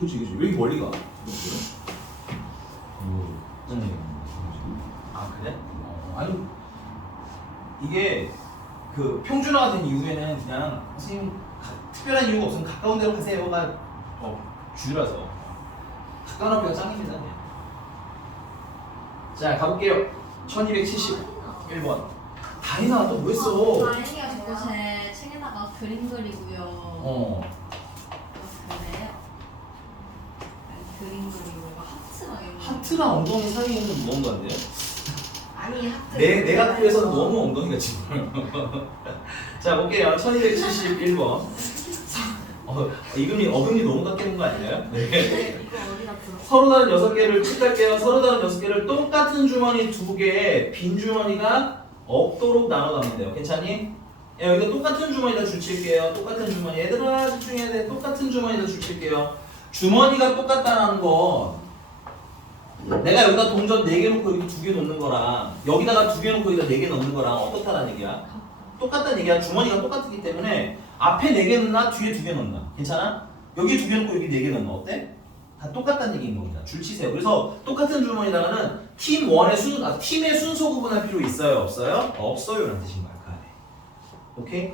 그치 왜 이렇게 멀리 가? 그래? 아니 이게 그 평준화가 된 이후에는 그냥 선생님 특별한 이유가 없으면 가까운 데로 가세요가 주라서 가까운 학교가 짱입니다. 자 가볼게요. 1271번. 다이나 또 뭐 했어? 다인이가 자꾸 제 책에다가 그림 그리고요. 그래요? 아니, 그림 그리고 막 하트랑 이런 거. 하트랑 엉덩이 사이에는 무언가인데요? 아니 하트. 내 학교에서는 너무 엉덩이가 지금. 자 볼게요. 1271번. 어금니 너무 깎이는 거 아닌가요? 네. 이거 어디다 들어? 서로 다른 6개를 칠할게요. 서로 다른 6개를 똑같은 주머니 2개에 빈 주머니가 없도록 나눠 가면 돼요. 괜찮니? 여기다 똑같은 주머니에다 줄 칠게요. 똑같은 주머니. 얘들아 집중해야 돼. 똑같은 주머니에다 줄 칠게요. 주머니가 똑같다는 건 내가 여기다 동전 4개 놓고 여기 2개 놓는 거랑 여기다가 2개 놓고 여기다 4개 넣는 거랑 어떻다는 얘기야? 똑같다는 얘기야. 주머니가 똑같기 때문에 앞에 4개 넣나 뒤에 2개 넣나? 괜찮아? 여기 2개 넣고 여기 4개 넣나? 어때? 다 똑같다는 얘기인 겁니다. 줄 치세요. 그래서 똑같은 주머니다가는 팀 1의 팀의 순서 구분할 필요 있어요? 없어요? 없어요 라는 뜻인 거야. 그 안에. 오케이?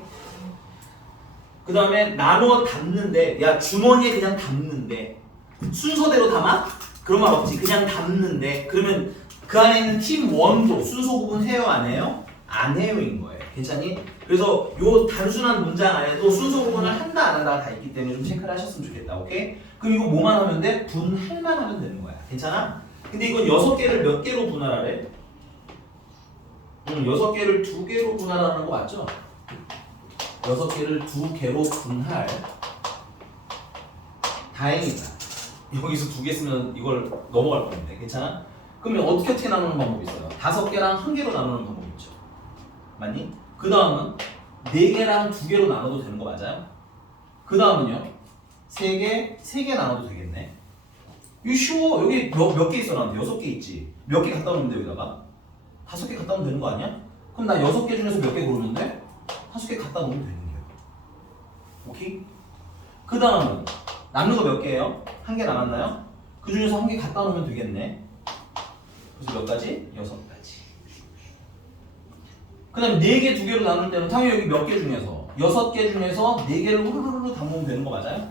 그 다음에 나눠 담는데 야 주머니에 그냥 담는데 순서대로 담아? 그런 말 없지. 그냥 담는데 그러면 그 안에 있는 팀 1도 순서 구분해요? 안 해요? 안 해요인 거예요. 괜찮니? 그래서 요 단순한 문장 안에도 순서 구분을 한다 안 한다 다 있기 때문에 좀 체크를 하셨으면 좋겠다. 오케이? 그럼 이거 뭐만 하면 돼? 분할만 하면 되는 거야. 괜찮아? 근데 이건 6개를 몇 개로 분할하래? 6개를 2개로 분할하는 거 맞죠? 6개를 2개로 분할. 다행이다. 여기서 2개 쓰면 이걸 넘어갈 뻔했네. 괜찮아? 그러면 어떻게 나누는 방법이 있어요? 5개랑 1개로 나누는 방법이 있죠. 맞니? 그 다음은 4개랑 2개로 나눠도 되는 거 맞아요? 그 다음은요? 3개 나눠도 되겠네. 이거 쉬워. 여기 몇 개 있어? 나한테 6개 있지. 몇 개 갖다 놓으면 돼 여기다가? 5개 갖다 놓으면 되는 거 아니야? 그럼 나 6개 중에서 몇 개 고르면 돼? 5개 갖다 놓으면 되는 거야. 오케이? 그 다음은 남는 거 몇 개예요? 1개 남았나요? 그 중에서 1개 갖다 놓으면 되겠네. 그래서 몇 가지? 6가지. 그 다음에 4개 2개로 나눌 때는 당연히 여기 몇 개 중에서 6개 중에서 4개를 우르르르 담으면 되는 거 맞아요?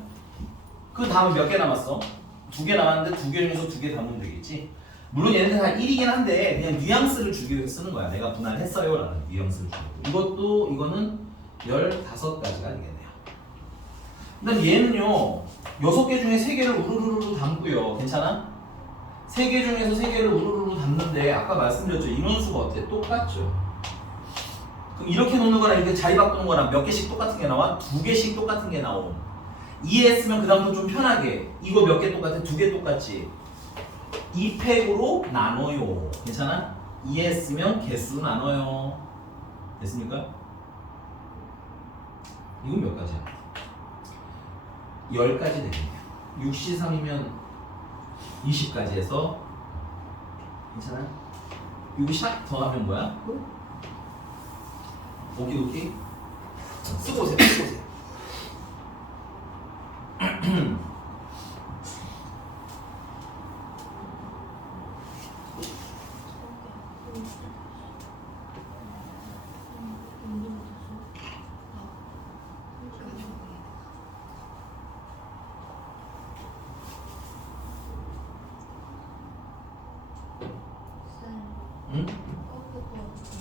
그 다음에 몇 개 남았어? 2개 남았는데 2개 중에서 2개 담으면 되겠지. 물론 얘네들 다 1이긴 한데 그냥 뉘앙스를 주기 위해서 쓰는 거야. 내가 분할했어요 라는 뉘앙스를 주고. 이거는 15가지가 되겠네요. 그 다음 얘는요 6개 중에 3개를 우르르르 담고요. 괜찮아? 3개 중에서 3개를 우르르르 담는데 아까 말씀드렸죠. 인원수가 어때? 똑같죠. 그럼 이렇게 놓는 거랑 이렇게 자리 바꾸는 거랑 몇 개씩 똑같은 게 나와? 2개씩 똑같은 게 나옴. 이해했으면 그 다음부터 좀 편하게 이거 몇 개 똑같아? 2개 똑같지? 2팩으로 나눠요. 괜찮아? 이해했으면 개수 나눠요. 됐습니까? 이건 몇 가지야? 10가지 되겠네요. 6C3이면 20까지 해서 괜찮아? 이거 샥 더하면 뭐야? 오키도키 쓰고 오세요. 쓰고 오세요. 응?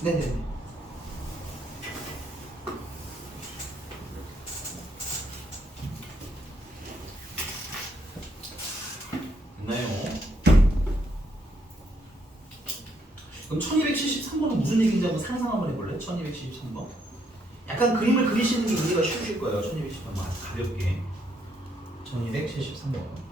네네네. 있나요? 그럼 1273번은 무슨 얘기인지 한번 상상 한번 해볼래? 1273번. 약간 그림을 그리시는 게 이해가 쉬우실 거예요. 1273번 아주 가볍게. 1273번.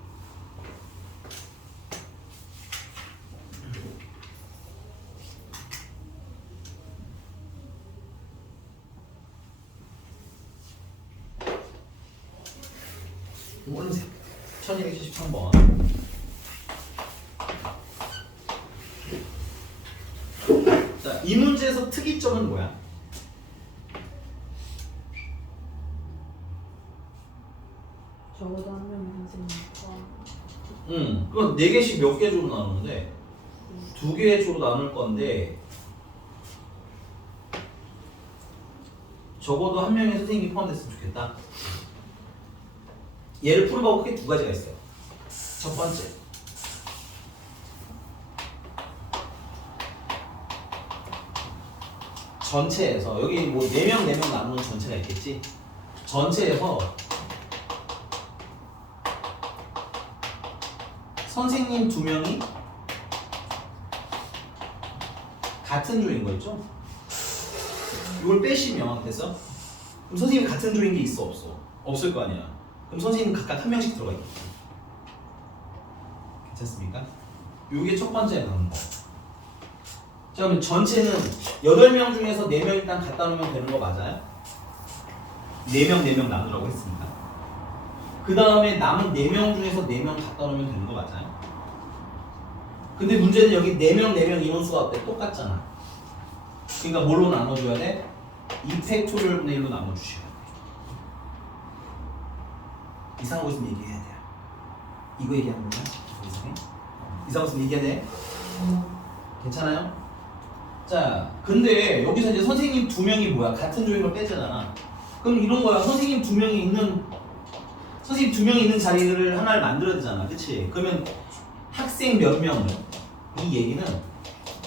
올리세요. 1273번. 자, 이 문제에서 특이점은 뭐야? 적어도 한 명이 선생님과 그건 4개씩 몇 개 조로 나누는데 2개의 조로 나눌 건데 적어도 한 명의 선생님이 포함됐으면 좋겠다. 얘를 푸는 방법 크게 2가지가 있어요. 첫 번째, 전체에서 여기 뭐 4명 나누는 전체가 있겠지. 전체에서 선생님 2명이 같은 조인 거 있죠? 이걸 빼시면 됐어? 그럼 선생님이 같은 조인 게 있어 없어? 없을 거 아니야. 그럼 선생님 각각 한 명씩 들어가 있겠지. 괜찮습니까? 이게 첫 번째 방법. 자, 그럼 전체는 8명 중에서 4명 일단 갖다 놓으면 되는 거 맞아요? 4명 나누라고 했습니다. 그 다음에 남은 4명 중에서 4명 갖다 놓으면 되는 거 맞아요? 근데 문제는 여기 4명 인원수가 어때? 똑같잖아. 그러니까 뭘로 나눠줘야 돼? 2팩토리얼 분의 1로 나눠주셔야 돼. 이상한 거 있으면 얘기해야 돼요. 이거 얘기하는 거야? 이상한 거 있으면 얘기해야 돼. 괜찮아요? 자, 근데 여기서 이제 선생님 2명이 뭐야? 같은 조인 걸 빼잖아. 그럼 이런 거야. 선생님 2명이 있는 자리를 하나를 만들어야 되잖아. 그치? 그러면 학생 몇 명을, 이 얘기는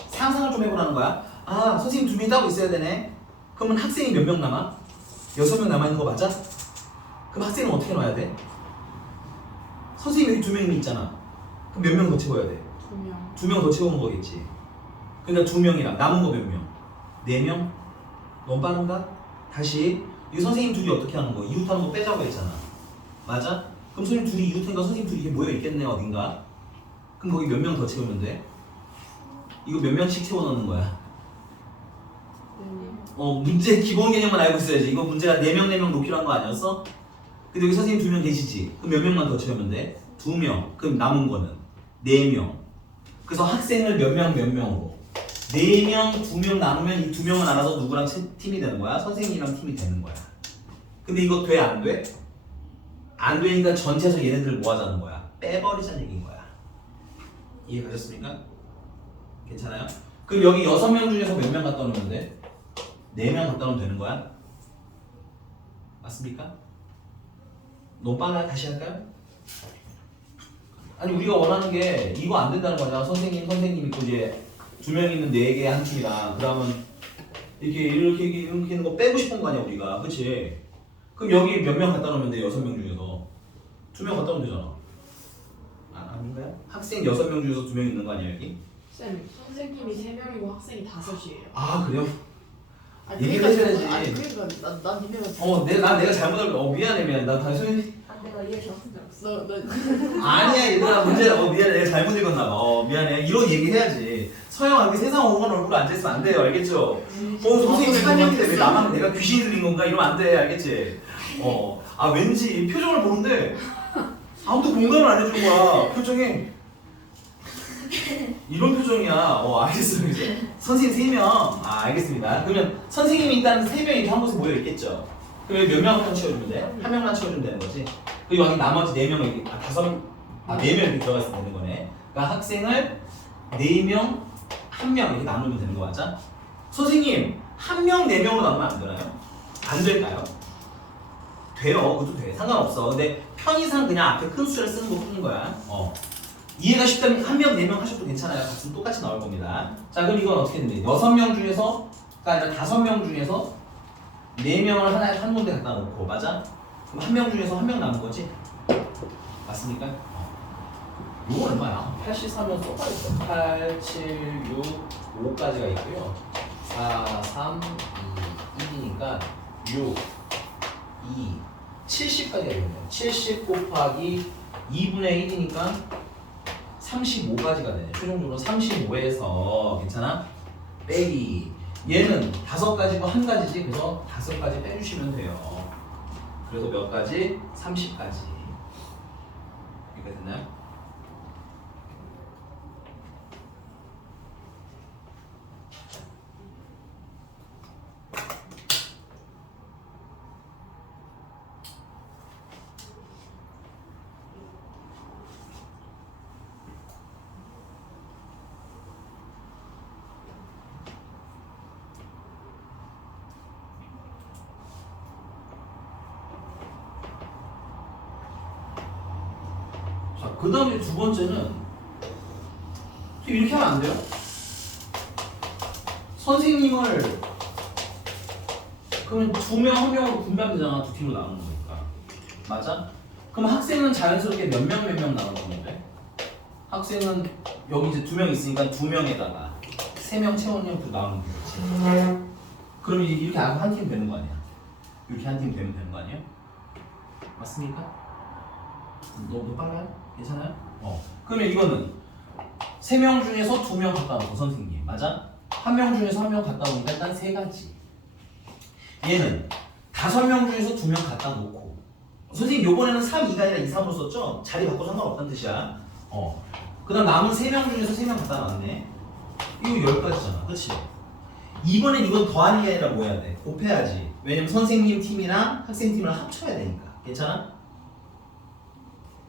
상상을 좀 해보라는 거야. 아, 선생님 2명이 따로 있어야 되네. 그러면 학생이 몇 명 남아? 6명 남아있는 거 맞아? 그럼 학생은 어떻게 놔야 돼? 선생님이 여기 2명이 있잖아. 그럼 몇 명 더 채워야 돼? 2명. 2명 더 채우는 거겠지. 그러니까 2명이랑 남은 거 몇 명? 4명? 너무 빠른가? 다시 이 선생님 둘이 어떻게 하는 거? 이웃하는 거 빼자고 했잖아. 맞아? 그럼 선생님 둘이 이웃하니까 선생님 둘이 이렇게 모여 있겠네 어딘가? 그럼 거기 몇 명 더 채우면 돼? 이거 몇 명씩 채워넣는 거야? 네. 문제 기본 개념만 알고 있어야지. 이거 문제가 4명 4명 놓기로 한 거 아니었어? 근데 여기 선생님 2명 계시지? 그럼 몇 명만 더 채우면 돼? 2명. 그럼 남은 거는 4명. 그래서 학생을 몇 명 몇 명으로 4명 2명 나누면 이 2명은 알아서 누구랑 팀이 되는 거야? 선생님이랑 팀이 되는 거야. 근데 이거 돼? 안 돼? 안 되니까 전체에서 얘네들을 뭐 하자는 거야? 빼버리자는 얘기인 거야. 이해 가셨습니까? 괜찮아요? 그럼 여기 6명 중에서 몇 명 갖다 놓으면 돼? 4명 갖다 놓으면 되는 거야? 맞습니까? 너무 빨라요? 다시 할까요? 아니 우리가 원하는 게 이거 안 된다는 거잖아. 선생님 있고 이제 2명 있는 4개 한 팀이랑 그러면 이렇게 있는 거 빼고 싶은 거 아니야 우리가. 그치? 그럼 여기 몇 명 갖다 놓으면 돼? 6명 중에서 2명 갖다 놓으면 되잖아. 아닌가요? 학생 6명 중에서 2명 있는 거 아니야 여기? 쌤, 선생님이 3명이고 학생이 5이에요. 아 그래요? 아니, 얘기를 해줘야지. 아니 그러니까 난 니네가 내가 잘못하면 미안해. 나 단순히 내가 이해 잘못한 줄 알았어. 너 아니야 얘들아 문제 미안해 내가 잘못 읽었나 봐. 미안해 이런 얘기 해야지. 서영아 이렇게 세상 오만 얼굴 앉아있으면 안 돼요 알겠죠? 선생님 사명인데 왜 나만 내가 귀신이 들린 건가 이러면 안 돼 알겠지? 왠지 표정을 보는데 아무도 공감을 안 해주는 거야 표정이. 이런 표정이야. 알겠어 이제 선생님 3명. 알겠습니다. 그러면 선생님이 일단 3명이 이렇게 한 곳에 모여 있겠죠. 그럼 몇 명만 채워주면 돼? 한 명만 채워주면 되는 거지. 그리고 여기 나머지 4명을 이렇게 4명 이렇게 들어가 있으면 되는 거네. 그러니까 학생을 4명 1명 이렇게 나누면 되는 거 맞아? 선생님 1명 4명으로 나누면 안 되나요? 안 될까요? 돼요. 그것도 돼. 상관없어. 근데 편의상 그냥 앞에 큰 숫자를 쓰는 거 쓰는 거야. 이해가 쉽다면 1명, 4명 하셔도 괜찮아요. 값은 똑같이 나올 겁니다. 자, 그럼 이건 어떻게 되는지 6명 중에서, 그러니까 5명 중에서 4명을 하나에 한 군데 갖다 놓고, 맞아? 그럼 1명 중에서 1명 남은 거지? 맞습니까? 이거 얼마야? 83은 써봐야겠어. 8, 7, 6, 5까지가 있고요. 4, 3, 2, 1이니까 6, 2, 70까지가 되겠네요. 70 곱하기 2분의 1이니까 35가지가 되네. 최종적으로 35에서 괜찮아? 빼기. 얘는 5가지고 1가지지. 그래서 5가지 빼주시면 돼요. 그래서 몇 가지? 30가지. 이렇게 됐나요? 자, 그 다음에 2번째는 이렇게 하면 안 돼요? 선생님을 그러면 2명, 1명으로 분배되잖아. 2팀으로 나누는 거니까. 맞아? 그럼 학생은 자연스럽게 몇 명 나누는 건데? 학생은 여기 이제 2명 있으니까 2명에다가 3명 채우면 나누는 거지. 그럼 이렇게 한 팀 되는 거 아니야? 이렇게 한 팀 되면 되는 거 아니에요? 맞습니까? 너무 빨라요? 괜찮아요? 그러면 이거는 3명 중에서 2명 갖다 놓고 선생님 맞아? 1명 중에서 1명 갖다 놓으니까 일단 3가지. 얘는 5명 중에서 2명 갖다 놓고 선생님 요번에는 3, 2가 아니라 2, 3으로 썼죠? 자리 바꿔 상관없다는 뜻이야. 그 다음 남은 3명 중에서 3명 갖다 놨네. 이거 10가지잖아. 그치? 이번엔 이건 더하는 게 아니라 뭐 해야 돼? 곱해야지. 왜냐면 선생님 팀이랑 학생 팀을 합쳐야 되니까. 괜찮아?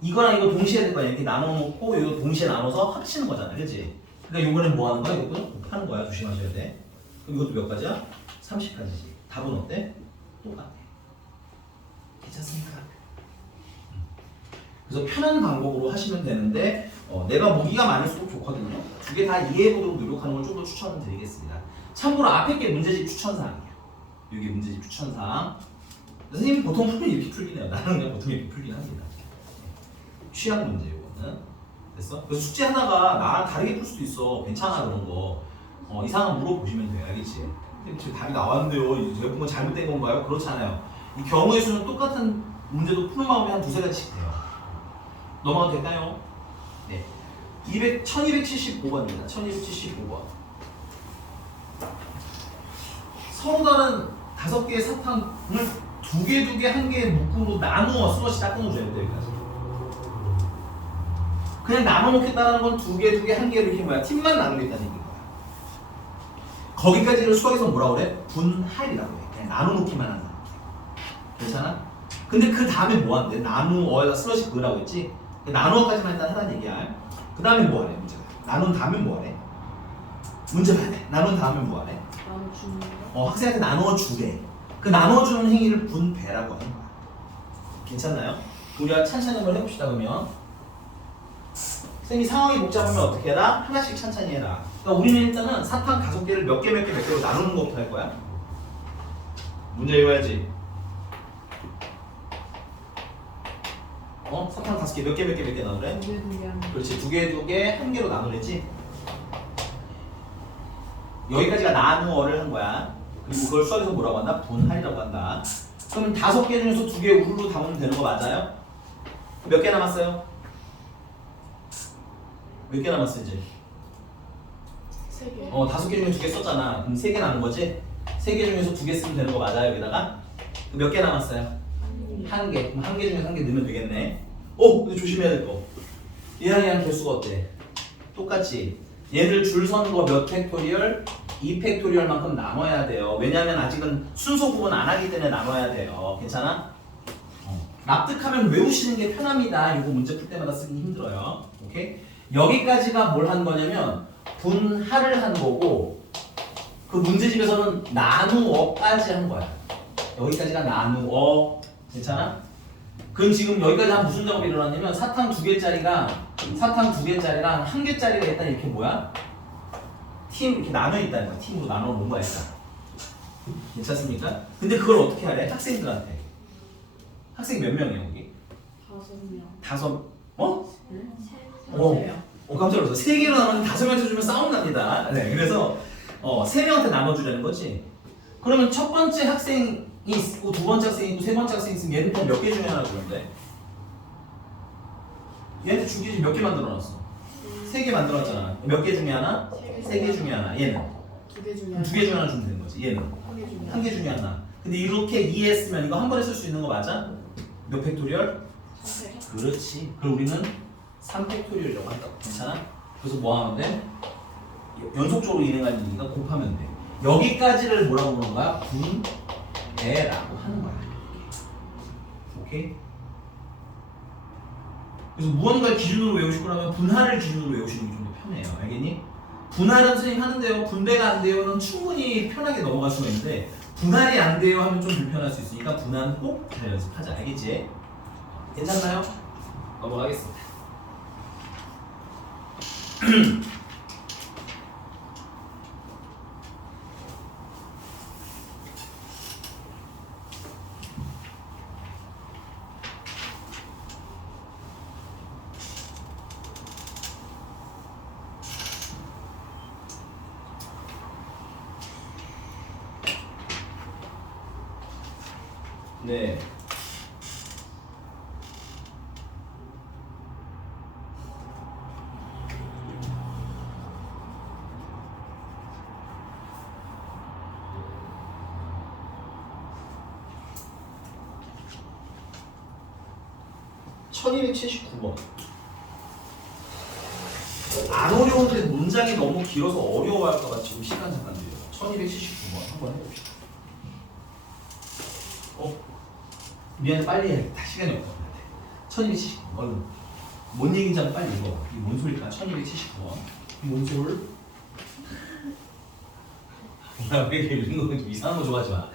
이거랑 이거 동시에 될 거야. 이렇게 나눠놓고 이거 동시에 나눠서 합치는 거잖아. 그치? 그러니까 이번엔 뭐 하는 거야? 이것도 곱하는 거야. 조심하셔야 돼. 그럼 이것도 몇 가지야? 30가지지. 답은 어때? 똑같아. 괜찮습니까? 그래서 편한 방법으로 하시면 되는데 내가 무기가 많을수록 좋거든요. 2개 다 이해해보도록 노력하는 걸 좀 더 추천드리겠습니다. 참고로 앞에 게 문제집 추천사항이에요. 이게 문제집 추천사항. 선생님이 보통 풀면 이렇게 풀긴 해요. 나는 그냥 보통 이렇게 풀긴 합니다. 취향 문제 이거는. 됐어? 그래서 숙제 하나가 나랑 다르게 풀 수도 있어. 괜찮아 그런 거. 이상한 물어보시면 돼요. 알겠지? 지금 답이 나왔는데요. 제가 본 건 잘못된 건가요? 그렇잖아요. 이 경우의 수는 똑같은 문제도 푸는 방법이 한 2-3가지씩 돼요. 넘어가도 될까요? 네. 1275번입니다. 1275번. 서로 다른 5개의 사탕을 2개, 1개의 묶음으로 나누어 슬러시 딱 끊어줘야 돼, 여기까지. 그냥 나눠 놓겠다라는 건 2개, 1개로 이렇게 뭐야? 팀만 나누겠다는 얘기인 거야. 거기까지를 수학에서 뭐라 그래? 분할이라고 해. 그냥 나눠 놓기만 한다. 괜찮아? 근데 그 다음에 뭐 한대? 나누어에다 슬러시 그으라고 했지? 나누어까지만 일단 하라는 얘기야. 그 다음에 뭐 하래? 문제가. 나눈 다음에 뭐 하래? 문제 봐야 돼. 나눈 다음에 뭐 하래? 나는 주는 거. 학생한테 나누어 주래. 그 나누어주는 행위를 분배라고 하는 거야. 괜찮나요? 우리가 찬찬히 한번 해봅시다. 그러면 선생님이 상황이 복잡하면 어떻게 해라? 하나씩 찬찬히 해라. 그러니까 우리는 일단은 사탕 5개를 몇 개로 나누는 것부터 할 거야. 문제 읽어야지. 사탕 5개 몇 개 나누래? 2개 하는 거. 그렇지. 2개 1개로 나누랬지. 여기까지가 나누어를 한 거야. 그리고 그걸 수학에서 뭐라고 한다? 분할이라고 한다. 그럼 5개 중에서 2개 우르르 담으면 되는 거 맞아요? 몇 개 남았어요? 몇 개 남았어 이제? 3개. 5개 중에 2개 썼잖아. 그럼 3개 남은 거지? 3개 중에서 2개 쓰면 되는 거 맞아요 여기다가? 몇 개 남았어요? 1개. 그럼 1개 중에서 1개 넣으면 되겠네. 근데 조심해야 될 거. 얘랑 개수가 어때? 똑같이. 얘를 줄 서는 거 몇 팩토리얼? 2팩토리얼만큼 나눠야 돼요. 왜냐면 아직은 순서 구분 안 하기 때문에 나눠야 돼요. 괜찮아? 납득하면 외우시는 게 편합니다. 이거 문제 풀 때마다 쓰기 힘들어요. 오케이? 여기까지가 뭘 한 거냐면 분할을 한 거고 그 문제집에서는 나누어까지 한 거야. 여기까지가 나누어. 괜찮아? 그럼 지금 여기까지 한 무슨 작업이 일어났냐면 사탕 2개짜리랑 1개짜리가 일단 이렇게 뭐야? 팀 이렇게 나눠 있다는 거야. 팀으로 나눠 놓은 거야 일단. 괜찮습니까? 근데 그걸 어떻게 하래? 학생들한테. 학생 몇 명이야 여기? 5명. 5? 네? 깜짝 놀랐어. 3개로 나누면 5명한테 주면 싸움 납니다. 네, 그래서 3명한테 나눠주려는 거지. 그러면 첫 번째 학생이 있고 두 번째 학생이 있고 세 번째 학생이 있으면 얘는 몇 개 중에 하나 주는데? 얘한테 주기 몇 개 만들어놨어? 3개 만들어놨잖아. 몇 개 중에 하나? 3개 중에 하나. 얘는? 2개 중에 그럼 2개 중에 하나 주면 되는 거지. 얘는? 1개 중에 1개 중에 하나. 근데 이렇게 이해했으면 이거 한 번에 쓸 수 있는 거 맞아? 몇 팩토리얼? 3팩. 그렇지. 그럼 우리는 3팩토리얼이라고 한다. 괜찮아? 그래서 뭐 하면 돼? 연속적으로 인행하는 얘기가 곱하면 돼. 여기까지를 뭐라고 부르는 거야? 분배라고 하는 거야. 오케이? 그래서 무언가를 기준으로 외우실 거라면 분할을 기준으로 외우시는 게 좀 더 편해요. 알겠니? 분할은 선생님 하는데요. 분배가 안 돼요는 충분히 편하게 넘어갈 수가 있는데 분할이 안 돼요 하면 좀 불편할 수 있으니까 분할은 꼭 잘 연습하자. 알겠지? 괜찮나요? 넘어가겠습니다. 네. (1279번) 안 어려운데 문장이 너무 길어서 어려워할까봐 지금 시간 잠깐 드려요. 1279번 한번 해봅시다. 미안해 빨리 해야겠다. 시간이 없어. 1279번 얼른. 뭔 얘기인지 한번 빨리 읽어. 이게 뭔 소리일까? 1279번. 뭔 소리? 왜 이렇게 읽는 거 이상한 거 좋아하지 마.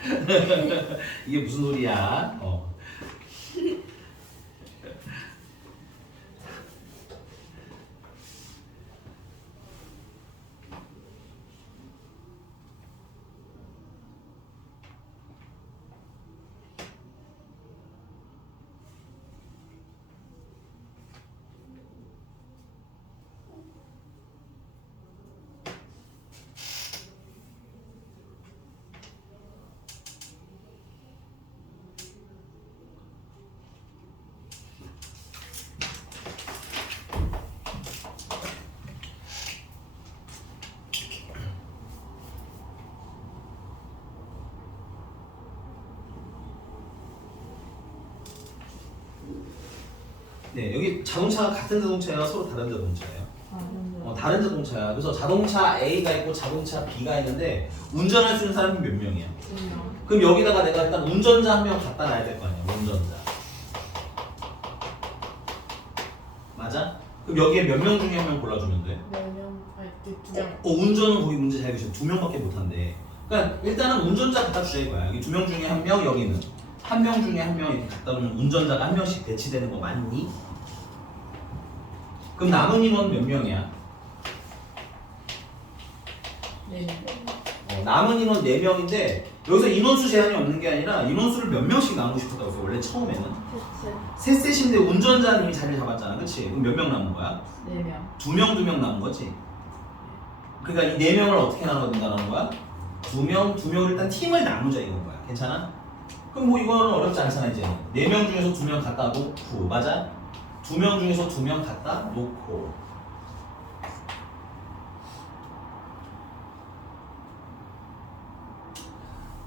이게 무슨 소리야? 네, 여기 자동차가 같은 자동차예요? 서로 다른 자동차예요? 아, 다른 자동차야. 그래서 자동차 A가 있고 자동차 B가 있는데 운전할 수 있는 사람이 몇 명이야? 2명. 그럼 여기다가 내가 일단 운전자 한 명 갖다 놔야 될 거 아니야, 운전자. 맞아? 그럼 여기에 몇 명 중에 한 명 골라주면 돼? 4명. 아니 2명. 운전은 거기 문제 잘 계셔. 2명밖에 못 한대. 그러니까 일단은 운전자 갖다 주자 이거야. 여기 2명 중에 한 명, 여기는 1명 중에 한 명 이렇게 갖다 놓으면 운전자가 한 명씩 배치되는 거 맞니? 그럼 남은 인원 몇 명이야? 4명. 남은 인원 4명인데 여기서 인원수 제한이 없는 게 아니라 인원수를 몇 명씩 나누고 싶었다고 했어. 원래 처음에는 셋인데 운전자님이 자리를 잡았잖아, 그치? 그럼 몇 명 남은 거야? 4명. 2명 남은 거지. 그러니까 이 4명을 어떻게 나눠준다는 거야? 2명을 일단 팀을 나누자 이건 거야. 괜찮아? 그럼 뭐 이거는 어렵지 않잖아 이제. 4명 중에서 2명 갖다 놓고, 맞아? 2명 중에서 2명 갖다 놓고.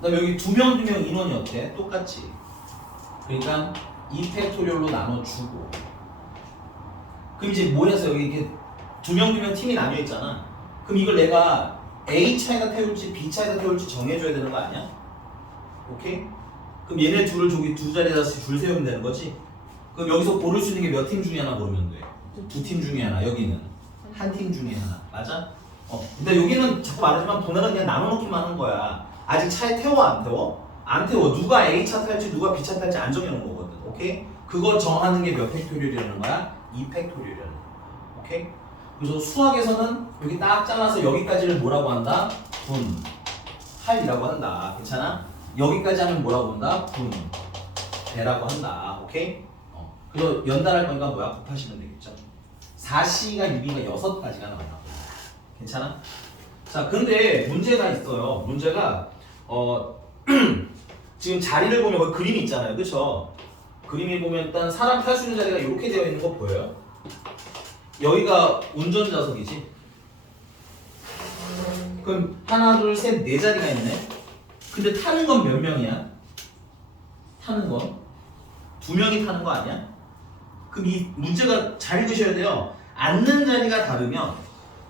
그다음에 여기 2명 인원이 어때? 똑같지. 그러니까 2팩토리얼로 나눠주고. 그럼 이제 뭐 해서 여기 이렇게 2명 팀이 나뉘어 있잖아. 그럼 이걸 내가 A 차에다 태울지 B 차에다 태울지 정해줘야 되는 거 아니야? 오케이? 그럼 얘네 둘을 저기 두 자리에다 줄 세우면 되는 거지? 그럼 여기서 고를 수 있는 게 몇 팀 중에 하나 고르면 돼? 2팀 중에 하나, 여기는 한 팀 중에 하나. 맞아? 근데 여기는 자꾸 말하지만 보내가 그냥 나눠놓기만 하는 거야. 아직 차에 태워 안 태워? 안 태워. 누가 A 차 탈지 누가 B 차 탈지 안 정해놓은 거거든. 오케이? 그거 정하는 게 몇 팩토리얼이라는 거야? 2팩토리얼이라는 거야. 오케이? 그래서 수학에서는 여기 딱 잘라서 여기까지를 뭐라고 한다? 분할이라고 한다. 괜찮아? 여기까지 하면 뭐라고 한다? 분배라고 한다. 오케이? 그래서 연달할 거니까 뭐야? 곱하시면 되겠죠. 4C가 6이가 6가지가 나온다. 괜찮아? 자, 근데 문제가 있어요. 문제가 지금 자리를 보면 거기 그림이 있잖아요. 그쵸? 그림이 보면 일단 사람 탈 수 있는 자리가 이렇게 되어 있는 거 보여요? 여기가 운전자석이지? 그럼 하나, 둘, 셋, 네 자리가 있네? 근데 타는 건 몇 명이야? 타는 건? 2명이 타는 거 아니야? 그럼 이 문제가 잘 읽으셔야 돼요. 앉는 자리가 다르면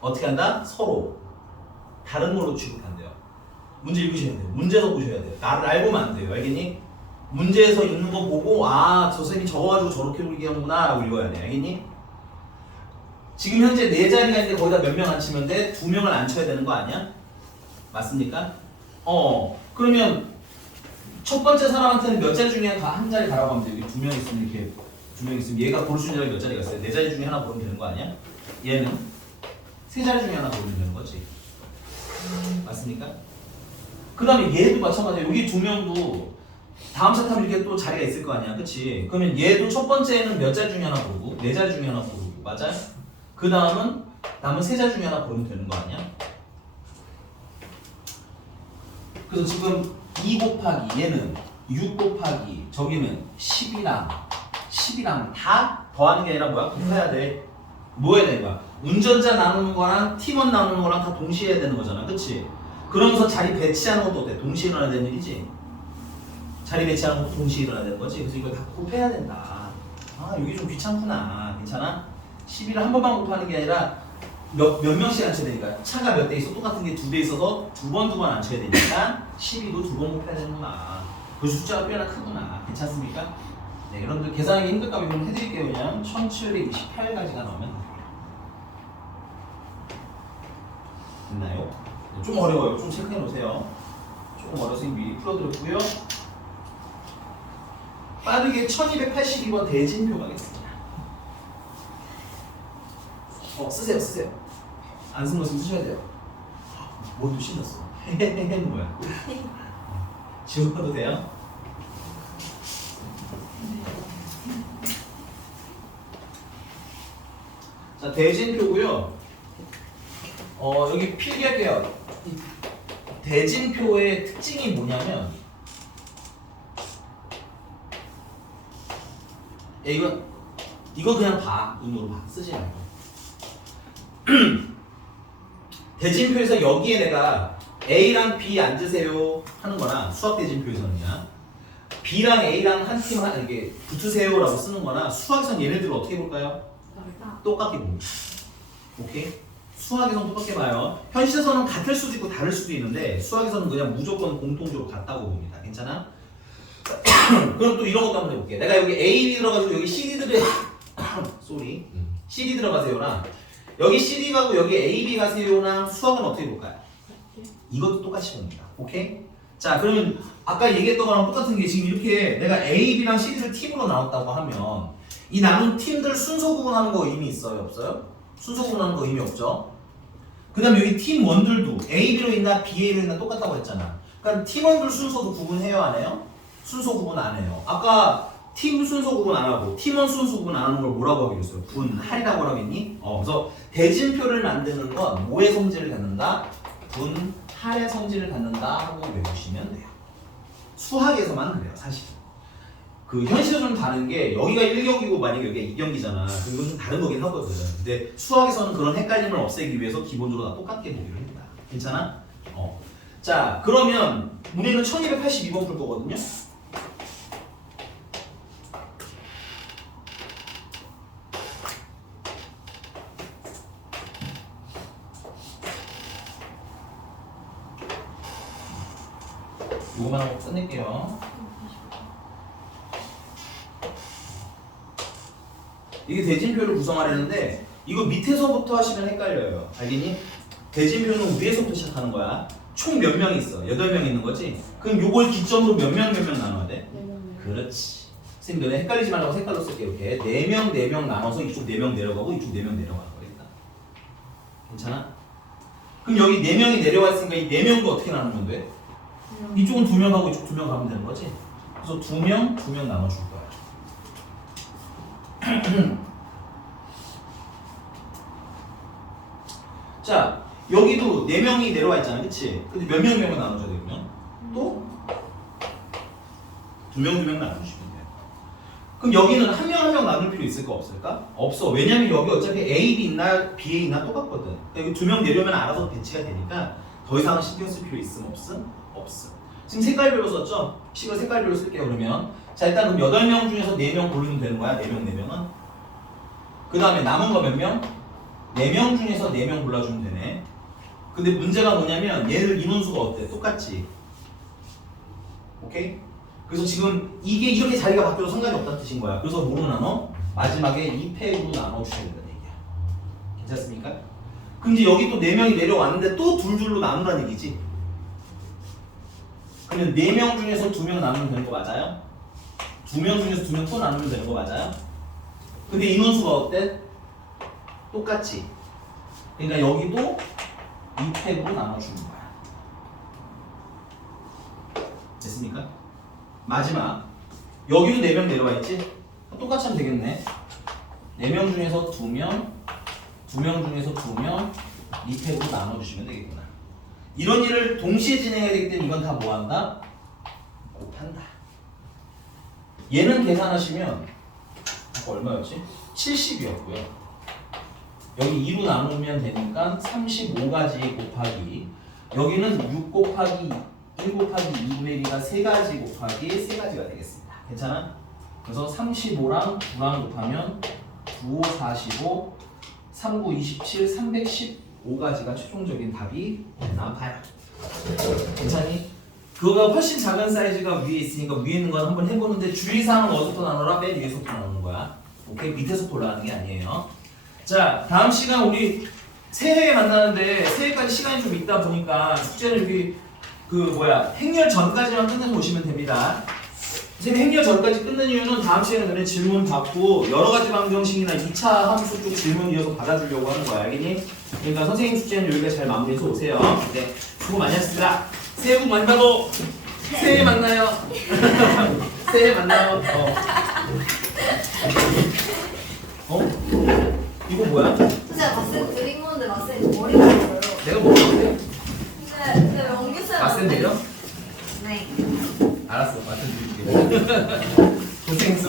어떻게 한다? 서로 다른 걸로 취급한대요. 문제 읽으셔야 돼요. 문제에서 보셔야 돼요. 날 보면 안 돼요. 알겠니? 문제에서 읽는 거 보고 아, 저 선생님이 적어가지고 저렇게 얘기하는구나 라고 읽어야 돼. 알겠니? 지금 현재 4자리가 있는데 거기다 몇 명 앉히면 돼? 2명을 앉혀야 되는 거 아니야? 맞습니까? 그러면 첫 번째 사람한테는 몇 자리 중에 한 자리 가라고 하면 돼. 여기 2명 있으면 이렇게 2명 있으면 얘가 고를 수 있는 자리가 몇 자리가 있어요? 4자리 중에 하나 고르면 되는 거 아니야? 얘는 3자리 중에 하나 고르면 되는 거지. 맞습니까? 그 다음에 얘도 마찬가지야. 여기 2명도 다음 차 타면 이렇게 또 자리가 있을 거 아니야. 그치? 그러면 얘도 첫 번째는 몇 자리 중에 하나 고르고 4자리 중에 하나 고르고 맞아요? 그 다음은 남은 3자리 중에 하나 고르면 되는 거 아니야? 그래서 지금 2 곱하기 얘는 6 곱하기 저기는 10이랑 다 더하는 게 아니라 뭐야? 곱해야 돼. 뭐 해야 돼 이거? 운전자 나누는 거랑 팀원 나누는 거랑 다 동시에 해야 되는 거잖아. 그치? 그러면서 자리 배치하는 것도 어때? 동시에 일어나야 되는 일이지? 자리 배치하는 것도 동시에 일어나야 되는 거지? 그래서 이걸 다 곱해야 된다. 아 여기 좀 귀찮구나. 괜찮아? 11을 한 번만 곱하는 게 아니라 몇 명씩 앉혀야 되니까 차가 몇 대 있어? 똑같은 게 2대 있어서 두 번 앉혀야 되니까 12도 2번 곱해야 되는구나. 그 숫자가 꽤나 크구나. 괜찮습니까? 네, 여러분들 계산하기 힘들까 봐 해드릴게요. 그냥 1728가지가 나오면 돼요. 됐나요? 네, 좀 어려워요. 좀 체크해 놓으세요. 조금 어려서 미리 풀어드렸고요. 빠르게 1282번 대진표 가겠습니다. 쓰세요. 안 쓴 거 있으면 쓰셔야 돼요. 뭐또 신났어. 헤헤헤는 뭐야? 지워도 돼요? 자, 대진표고요. 여기 필기할게요. 대진표의 특징이 뭐냐면 이건 그냥 봐. 눈으로 봐. 쓰지 말고. 대진표에서 여기에 내가 A랑 B 앉으세요 하는 거나 수학 대진표에서는요. B랑 A랑 한 팀 이게 붙으세요라고 쓰는 거나 수학에서는 얘네들을 어떻게 볼까요? 똑같게 봅니다. 오케이? 수학에서는 똑같게 봐요. 현실에서는 같을 수도 있고 다를 수도 있는데 수학에서는 그냥 무조건 공통적으로 같다고 봅니다. 괜찮아? 그럼 또 이런 것도 한번 해볼게. 내가 여기 A, B 들어가지고 여기 CD 들어 쏘리 CD 들어가세요랑 여기 CD 가고 여기 A, B 가세요랑 수학은 어떻게 볼까요? 이것도 똑같이 봅니다. 오케이? 자 그러면 아까 얘기했던 거랑 똑같은 게 지금 이렇게 내가 A, B랑 CD를 팀으로 나눴다고 하면 이 나눈 팀들 순서 구분하는 거 의미 있어요? 없어요? 순서 구분하는 거 의미 없죠? 그 다음에 여기 팀원들도 A, B로 있나 B, A로 있나 똑같다고 했잖아. 그러니까 팀원들 순서도 구분해요? 안 해요? 순서 구분 안 해요. 아까 팀 순서 구분 안 하고 팀원 순서 구분 안 하는 걸 뭐라고 하기로 했어요? 분할이라고 하라고 했니? 그래서 대진표를 만드는 건 뭐의 성질을 갖는다? 분할의 성질을 갖는다 하고 외우시면 돼요. 수학에서만 그래요, 사실. 그 현실은 좀 다른 게 여기가 1경기고 만약에 여기가 2경기잖아. 그건 좀 다른 거긴 하거든. 근데 수학에서는 그런 헷갈림을 없애기 위해서 기본적으로 다 똑같게 보기로 합니다. 괜찮아? 자, 그러면 우리는 1282번 풀 거거든요. 이거만 하고 끝낼게요. 이게 대진표를 구성하려는데 이거 밑에서부터 하시면 헷갈려요. 알겠니? 대진표는 위에서부터 시작하는 거야. 총 몇 명 있어? 8명 있는 거지? 그럼 요걸 기점으로 몇 명 나눠야 돼? 그렇지. 선생님 너네 헷갈리지 말라고 색깔로 쓸게. 이렇게 4명 나눠서 이쪽 4명 내려가고 이쪽 4명 내려가는 거니까. 괜찮아? 그럼 여기 4명이 내려와 있으니까 이 4명도 어떻게 나누면 돼? 이쪽은 2명하고 이쪽 2명 가면 되는 거지? 그래서 2명 나눠줄 거야. 자, 여기도 4명이 내려와 있잖아, 그치? 근데 몇 명을 나눠줘야 돼, 그러면? 또? 2명 나눠주시면 돼요. 그럼 여기는 한 명 나눌 필요 있을까, 없을까? 없어. 왜냐면 여기 어차피 A, B 있나, B, A 있나 똑같거든. 여기 2명 내려오면 알아서 배치가 되니까 더 이상 신경 쓸 필요 있음, 없음? 없음. 지금 색깔별로 썼죠? 식을 색깔별로 쓸게요, 그러면. 자, 일단 그럼 8명 중에서 4명 고르면 되는 거야, 4명은. 그 다음에 남은 거 몇 명? 4명 중에서 4명 골라주면 되네. 근데 문제가 뭐냐면 얘를 인원수가 어때? 똑같지? 오케이? 그래서 지금 이게 이렇게 자리가 바뀌어도 상관이 없다는 뜻인 거야. 그래서 뭐로 나눠? 마지막에 2패로 나눠주셔야 된다는 얘기야. 괜찮습니까? 그럼 이제 여기 또 4명이 내려왔는데 또 둘둘로 나누라는 얘기지? 그러면 4명 중에서 2명 나누면 되는 거 맞아요? 2명 중에서 2명 또 나누면 되는 거 맞아요? 근데 인원수가 어때? 똑같지? 그러니까 여기도 2팩으로 나눠주는 거야. 됐습니까? 마지막 여기도 4명 내려와 있지? 똑같이 하면 되겠네. 4명 중에서 2명 2명 중에서 2명 2팩으로 나눠주시면 되겠구나. 이런 일을 동시에 진행해야 되기 때문에 이건 다 뭐한다? 곱한다. 얘는 계산하시면 아까 얼마였지? 70이었고요. 여기 2로 나누면 되니까 35가지 곱하기 여기는 6 곱하기 1 곱하기 2분의 1이가 3가지 곱하기 3가지가 되겠습니다. 괜찮아? 그래서 35랑 9랑 곱하면 9, 45, 39, 27, 315가지가 최종적인 답이 나와요. 괜찮니? 그거가 훨씬 작은 사이즈가 위에 있으니까 위에 있는 건 한번 해보는데 주의사항은 어디서부터 나눠라? 맨 위에서부터 나누는 거야. 오케이? 밑에서부터 올라가는 게 아니에요. 자, 다음 시간 우리 새해에 만나는데 새해까지 시간이 좀 있다 보니까 숙제는 여기 행렬 전까지만 끝내서 오시면 됩니다. 선생님 행렬 전까지 끝낸 이유는 다음 시간에 너네 질문 받고 여러 가지 방정식이나 2차 함수 쪽 질문 이어서 받아주려고 하는 거야. 알겠니? 그러니까 선생님 숙제는 여기까지 잘 마무리해서 오세요. 네, 수고 많이 하셨습니다. 새해 복 많이 받아. 새해에 만나요. 새해에 만나요. 이거 뭐야? 진짜 마쌤 드림 건데 마쌤 머리가 보여요. 내가 뭐 먹었는데? 근데 원규쌤 맛쌤 내려? 네. 알았어, 맛쌤 드릴게. 고생했어.